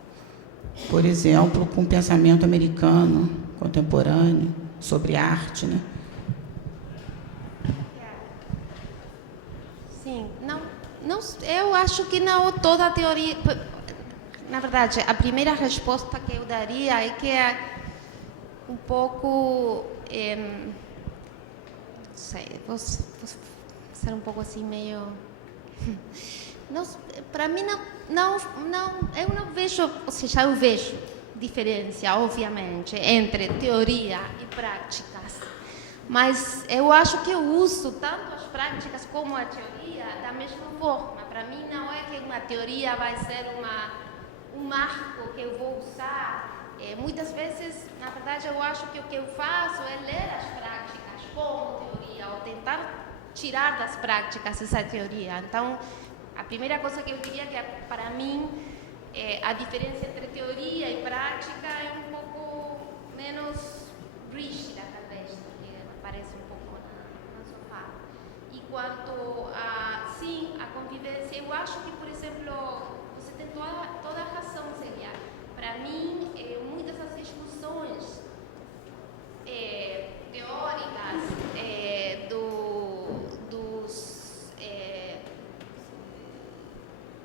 por exemplo, com o pensamento americano contemporâneo sobre arte, né? Sim, não, eu acho que não toda a teoria. Na verdade, a primeira resposta que eu daria é que um pouco, não sei, vou ser um pouco assim meio, para mim eu não vejo, ou seja, eu vejo diferença, obviamente, entre teoria e práticas, mas eu acho que eu uso tanto as práticas como a teoria da mesma forma. Para mim não é que uma teoria vai ser um marco que eu vou usar. Muitas vezes, na verdade, eu acho que o que eu faço é ler as práticas como teoria, ou tentar tirar das práticas essa teoria. Então, a primeira coisa que eu diria é que, para mim, a diferença entre teoria e prática é um pouco menos rígida, talvez, do que aparece um pouco na sua fala. E quanto a, sim, a convivência, eu acho que, por exemplo, você tem toda a razão, Celia. Para mim, muitas das discussões teóricas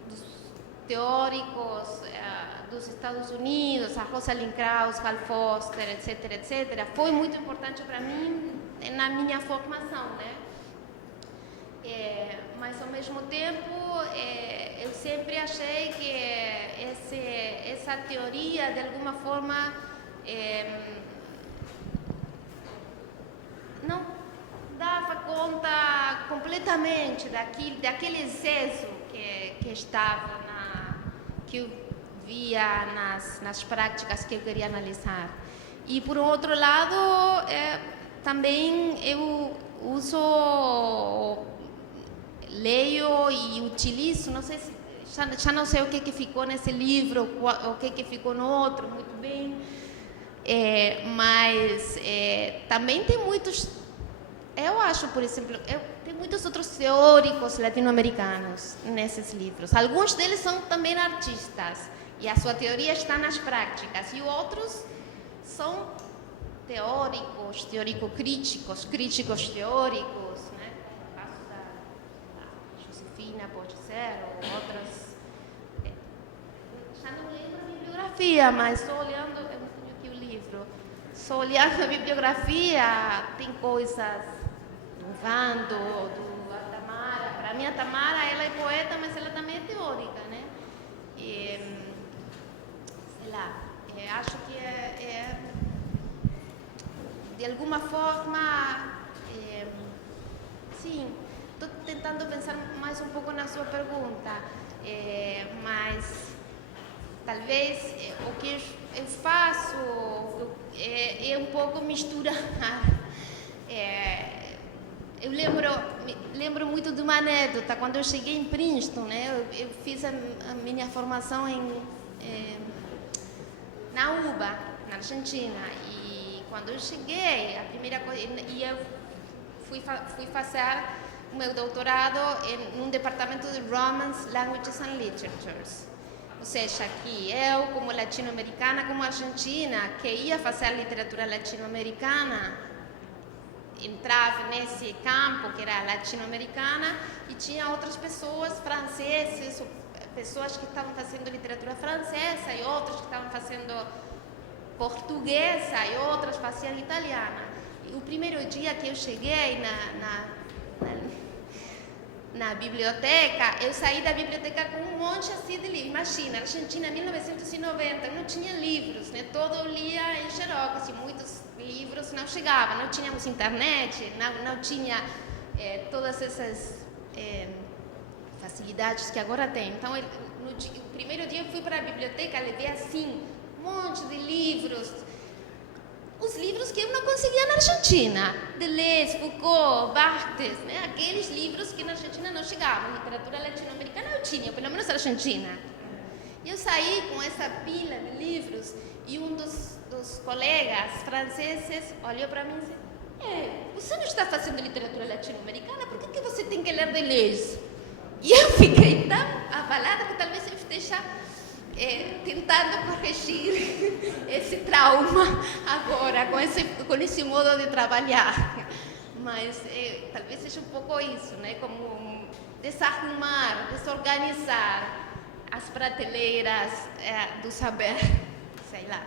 dos teóricos dos Estados Unidos, a Rosalind Krauss, Hal Foster, etc., foi muito importante para mim na minha formação, né? Mas, ao mesmo tempo, eu sempre achei que essa teoria, de alguma forma, não dava conta completamente daquele excesso que estava que eu via nas práticas que eu queria analisar. E, por outro lado, também eu leio e utilizo, não sei se, já não sei o que ficou nesse livro, o que ficou no outro, muito bem, mas também tem muitos, eu acho, por exemplo, tem muitos outros teóricos latino-americanos nesses livros. Alguns deles são também artistas, e a sua teoria está nas práticas, e outros são teóricos, teórico-críticos, críticos teóricos, né? No caso da Josefina, pode ser, ou outras. Já não lembro a bibliografia, mas só olhando, eu não tenho aqui o livro, só olhando a bibliografia, tem coisas do Vando, do Tamara. Para mim, a Tamara, ela é poeta, mas ela também é teórica, né? E, sei lá, acho que de alguma forma, sim, estou tentando pensar mais um pouco na sua pergunta, mas talvez o que eu faço é um pouco misturar. Eu lembro muito de uma anedota. Quando eu cheguei em Princeton, né, eu fiz a minha formação na UBA, na Argentina, e quando eu cheguei, a primeira coisa, e eu fui fazer o meu doutorado em um departamento de Romance, Languages and Literatures. Ou seja, que eu, como latino-americana, como argentina, que ia fazer literatura latino-americana, entrava nesse campo que era latino-americana, e tinha outras pessoas, franceses, pessoas que estavam fazendo literatura francesa e outras que estavam fazendo portuguesa e outras faziam italiana. E o primeiro dia que eu cheguei na biblioteca, eu saí da biblioteca com um monte assim de livros. Imagina, Argentina, 1990, não tinha livros, né? Todo eu lia em xerox, e muitos livros não chegavam, não tínhamos internet, não tinha todas essas facilidades que agora tem. Então, no primeiro dia eu fui para a biblioteca, levei assim um monte de livros, os livros que eu não conseguia na Argentina, Deleuze, Foucault, Barthes, né? Aqueles livros que na Argentina não chegavam. Literatura latino-americana eu tinha, pelo menos na Argentina. E eu saí com essa pila de livros, e um dos colegas franceses olhou para mim e disse: você não está fazendo literatura latino-americana, por que você tem que ler Deleuze? E eu fiquei tão abalada que talvez eu esteja tentando corrigir esse trauma agora, com esse modo de trabalhar. Mas talvez seja um pouco isso, né? Como desarrumar, desorganizar as prateleiras do saber, sei lá.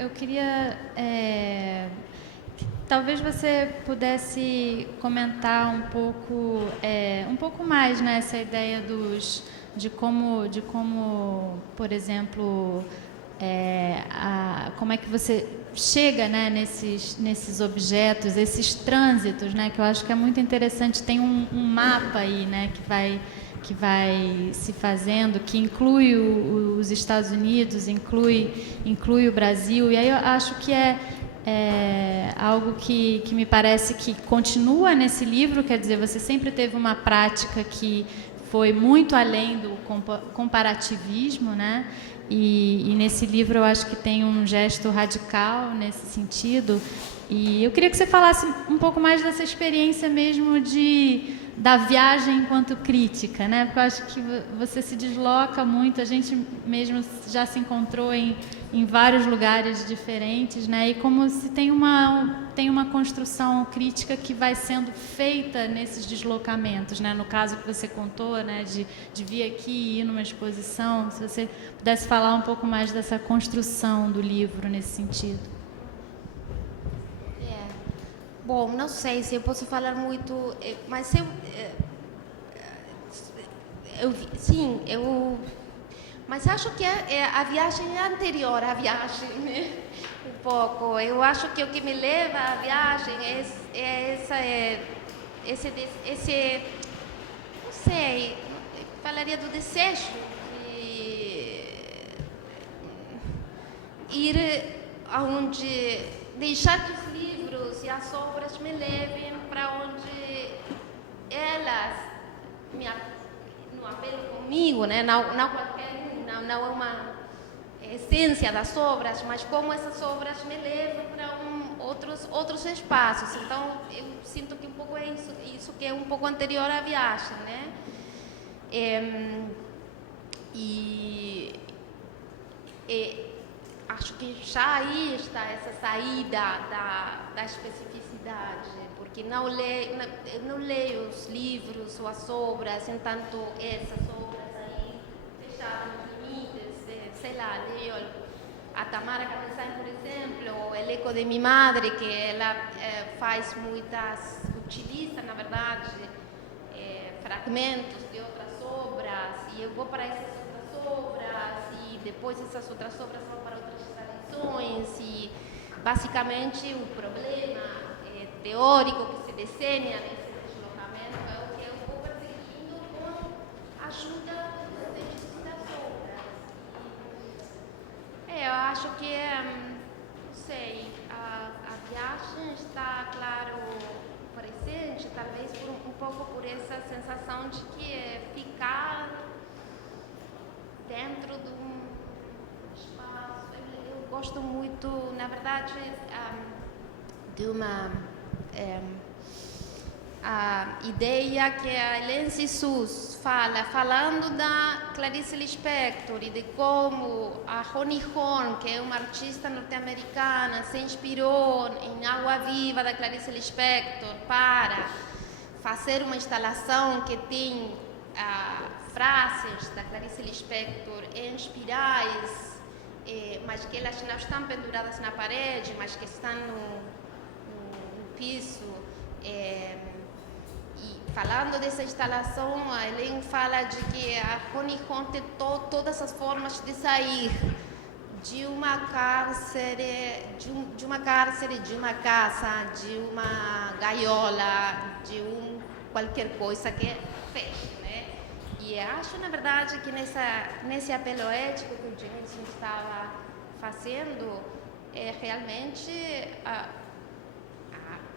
Eu queria, talvez você pudesse comentar um pouco mais, né, essa ideia de como, por exemplo, como é que você chega, né, nesses objetos, esses trânsitos, né, que eu acho que é muito interessante. Tem um mapa aí, né, que vai se fazendo, que inclui os Estados Unidos, inclui o Brasil, e aí eu acho que é algo que me parece que continua nesse livro. Quer dizer, você sempre teve uma prática que foi muito além do comparativismo, né? E nesse livro eu acho que tem um gesto radical nesse sentido, e eu queria que você falasse um pouco mais dessa experiência mesmo da viagem enquanto crítica, né? Porque eu acho que você se desloca muito, a gente mesmo já se encontrou em vários lugares diferentes, né? E como se tem uma construção crítica que vai sendo feita nesses deslocamentos, né? No caso que você contou, né? De vir aqui e ir numa exposição, se você pudesse falar um pouco mais dessa construção do livro nesse sentido. Bom, não sei se eu posso falar muito, mas mas acho que a viagem é anterior à viagem, né? Um pouco. Eu acho que o que me leva à viagem esse não sei, falaria do desejo de ir aonde, deixar que os livros e as obras me levem para onde elas não apelam comigo, né? Não é uma essência das obras, mas como essas obras me levam para outros espaços. Então, eu sinto que um pouco é isso que é um pouco anterior à viagem, né? Acho que já aí está essa saída da especificidade, porque eu não leio os livros ou as obras, entanto essas obras aí fechadas nos limites, sei lá, leio a Tamara Cabeçan, por exemplo, ou El Eco de mi Madre, que ela utiliza, na verdade, fragmentos de outras obras, e eu vou para essas outras obras, e depois essas outras obras vão para outras tradições, e basicamente o problema teórico que se desenha nesse deslocamento é o que eu vou perseguindo com a ajuda dos textos das obras. Eu acho que, não sei, a viagem está, claro, presente, talvez um pouco por essa sensação de que é ficar dentro de um espaço. Eu gosto muito, na verdade, de uma a ideia que a Hélène Cixous falando da Clarice Lispector e de como a Roni Horn, que é uma artista norte-americana, se inspirou em Água Viva da Clarice Lispector para fazer uma instalação que tem frases da Clarice Lispector em espirais, mas que elas não estão penduradas na parede, mas que estão no piso. E falando dessa instalação, a Hélène fala de que a Roni Horn tem todas as formas de sair de uma cárcere, de uma casa, de uma gaiola, de qualquer coisa que feche, né? E acho, na verdade, que nesse apelo ético que o Jameson estava fazendo, realmente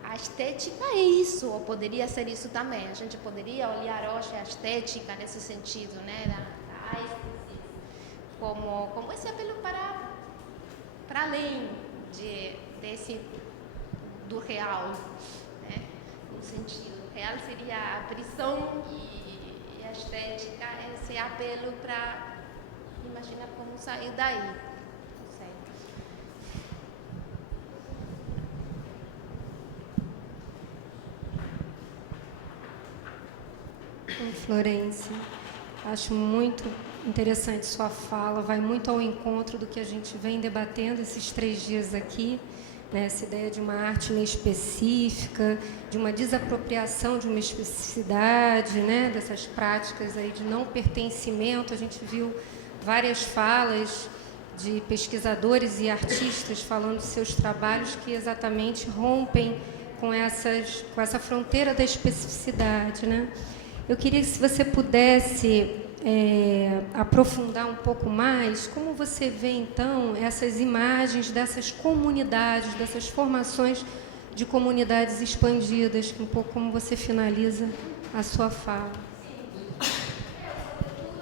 a estética é isso, ou poderia ser isso também. A gente poderia olhar hoje a estética nesse sentido, né, da êxtase, como esse apelo para além do real, né? No sentido real seria a prisão e a estética, esse apelo para imaginar como sair daí. Florence, acho muito interessante sua fala, vai muito ao encontro do que a gente vem debatendo esses 3 dias aqui, né? Essa ideia de uma arte específica, de uma desapropriação de uma especificidade, né? Dessas práticas aí de não pertencimento. A gente viu várias falas de pesquisadores e artistas falando de seus trabalhos que exatamente rompem com essa fronteira da especificidade, né? Eu queria que, se você pudesse aprofundar um pouco mais, como você vê, então, essas imagens dessas comunidades, dessas formações de comunidades expandidas, um pouco como você finaliza a sua fala.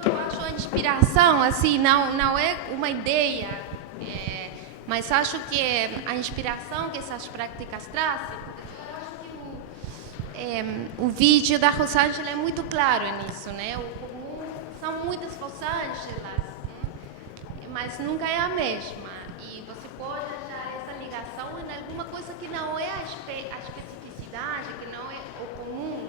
Eu acho a inspiração, assim, não é uma ideia, mas acho que a inspiração que essas práticas trazem, eu acho que o vídeo da Rosângela é muito claro nisso, né? O comum são muitas Rosângelas, mas nunca é a mesma. E você pode achar essa ligação em alguma coisa que não é a especificidade, que não é o comum,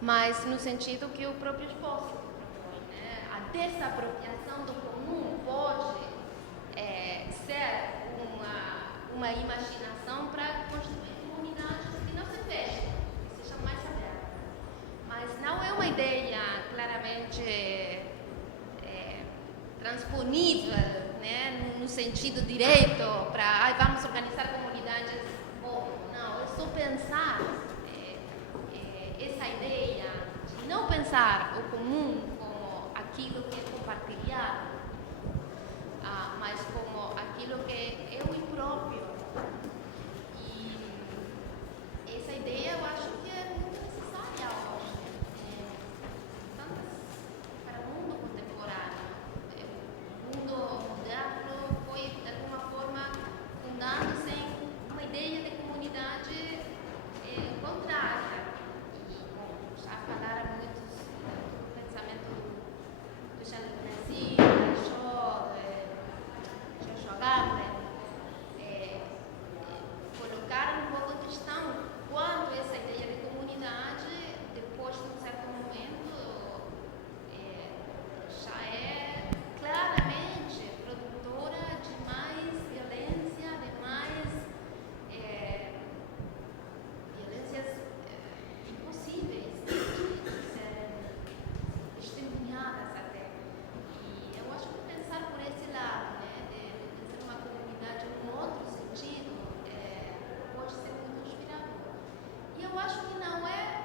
mas no sentido que o próprio Espósito propõe, né? A desapropriação do comum pode ser uma imaginação para construir comunidades que não se fecham, que sejam mais abertas. Mas não é uma ideia claramente transponível, né, no sentido direito para vamos organizar comunidades. Não, é só pensar essa ideia de não pensar o comum como aquilo que é compartilhado, mas como aquilo que é o impróprio. E essa ideia eu acho que é muito necessária hoje, tanto para o mundo contemporâneo. O mundo moderno foi, de alguma forma, fundando-se em uma ideia de comunidade contrária. E, já falaram muitos do pensamento do Jean-Luc Nancy, Joshua Gardner, colocaram um pouco em questão quando essa ideia de comunidade, depois de um certo momento, já é claramente produtora de mais violência, de mais violências impossíveis de serem testemunhadas até. E eu acho que pensar por esse lado, né, de ser uma comunidade em um outro sentido, pode ser muito inspirador. E eu acho que não é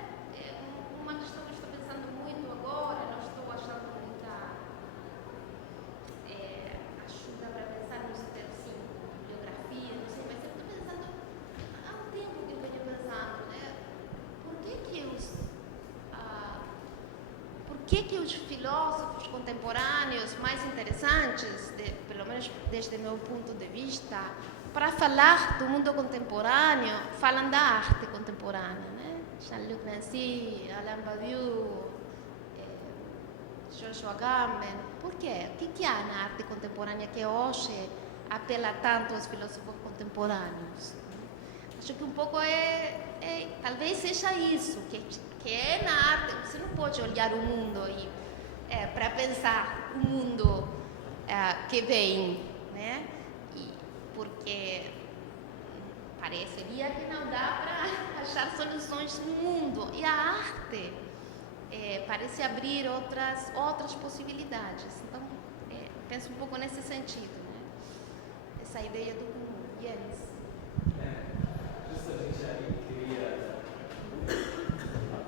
uma questão que eu estou pensando muito agora, não estou achando muita ajuda para pensar nisso, assim, bibliografia, não sei, mas eu estou pensando, há um tempo que eu venho pensando, né, por que os filósofos contemporâneos mais interessantes, pelo menos desde o meu ponto de vista, para falar do mundo contemporâneo, falam da arte contemporânea, né? Jean-Luc Nancy, Alain Badiou, Joshua Gardner. Por quê? O que há na arte contemporânea que hoje apela tanto aos filósofos contemporâneos? Acho que um pouco talvez seja isso, que é na arte. Você não pode olhar o mundo para pensar o mundo que vem, né? Porque pareceria que não dá para achar soluções no mundo. E a arte parece abrir outras possibilidades. Então, penso um pouco nesse sentido, né? Essa ideia do comum. Jens. Justamente aí queria...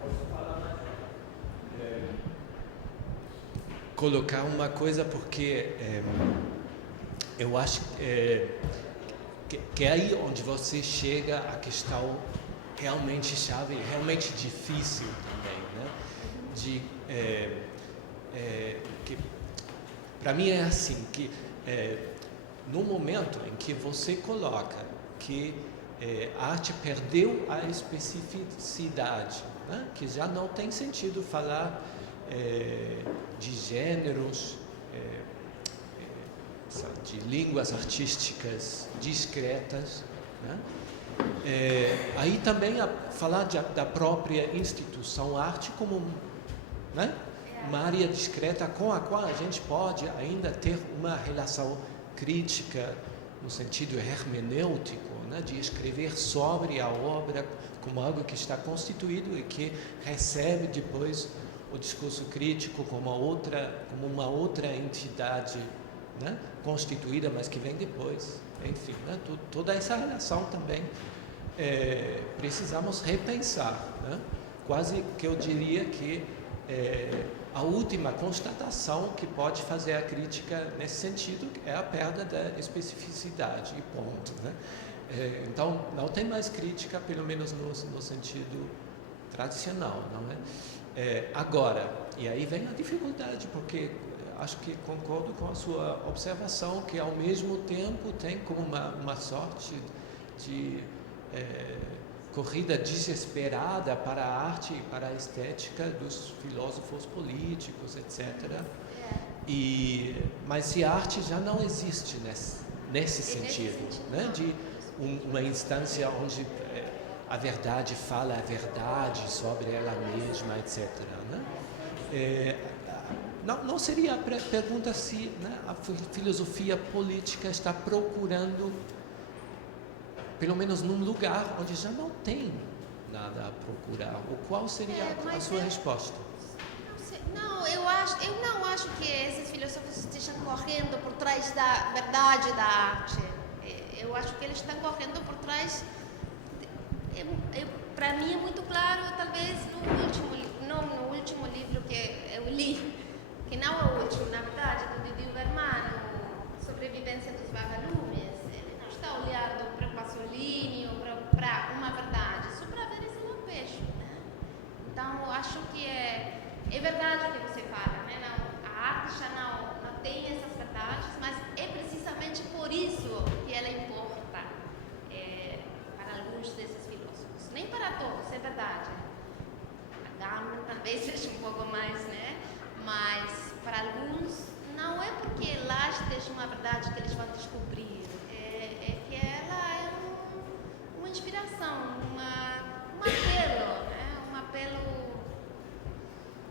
Posso falar mais? Colocar uma coisa, porque eu acho que é aí onde você chega a questão realmente chave, realmente difícil também, né? Que para mim é assim, que no momento em que você coloca que a arte perdeu a especificidade, né? Que já não tem sentido falar de gêneros, de línguas artísticas discretas, né? Aí também falar da própria instituição arte como, né, uma área discreta com a qual a gente pode ainda ter uma relação crítica no sentido hermenêutico, né, de escrever sobre a obra como algo que está constituído e que recebe depois o discurso crítico como uma outra entidade, né, constituída, mas que vem depois. Enfim, né, toda essa relação também precisamos repensar, né? Quase que eu diria que a última constatação que pode fazer a crítica nesse sentido é a perda da especificidade, e ponto, né? Então, não tem mais crítica, pelo menos no sentido tradicional, não é? Agora, e aí vem a dificuldade, porque acho que concordo com a sua observação, que ao mesmo tempo tem como uma sorte de corrida desesperada para a arte e para a estética dos filósofos políticos, etc. Mas se a arte já não existe nesse sentido, né? De uma instância onde a verdade fala a verdade sobre ela mesma, etc. Né? Não seria a pergunta se, né, a filosofia política está procurando, pelo menos num lugar onde já não tem nada a procurar. Ou qual seria a sua resposta? Não, eu não acho que esses filósofos estejam correndo por trás da verdade da arte. Eu acho que eles estão correndo por trás. Para mim é muito claro, talvez no último livro que eu li, que não é o último, na verdade, do Didi Uberman, Sobrevivência dos Vagalumes. Ele não está olhando para o Pasolini ou para uma verdade, só para ver esse lampejo, né? Então, eu acho que é verdade o que você fala, né? Não, a arte já não tem essas verdades, mas é precisamente por isso que ela importa para alguns desses filósofos. Nem para todos, é verdade. A Gama talvez seja um pouco mais, né? Mas para alguns não é porque lá esteja uma verdade que eles vão descobrir, é que ela é uma inspiração, um apelo, né? Um apelo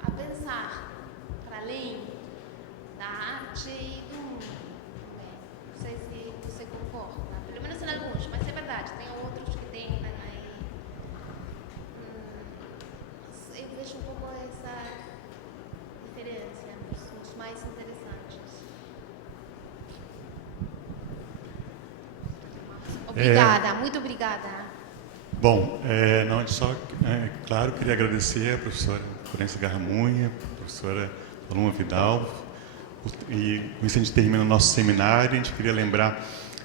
a pensar para além da arte e do mundo. Não sei se você concorda, pelo menos em alguns, mas é verdade, tem outros que têm aí. Eu vejo um pouco essa diferença nos mais interessantes. Obrigada, muito obrigada. Bom, não, só, claro, queria agradecer a professora Florência Garramunha, a professora Paloma Vidal, e com isso a gente termina o nosso seminário. A gente queria lembrar,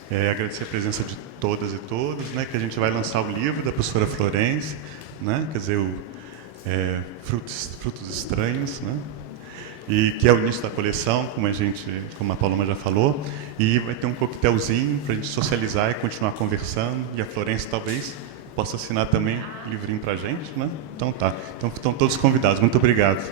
agradecer a presença de todas e todos, né, que a gente vai lançar o livro da professora Florência, né, quer dizer, Frutos Estranhos, né, e que é o início da coleção, como a Paloma já falou, e vai ter um coquetelzinho para a gente socializar e continuar conversando, e a Florência talvez possa assinar também um livrinho para a gente, né? Então tá. Então estão todos convidados. Muito obrigado.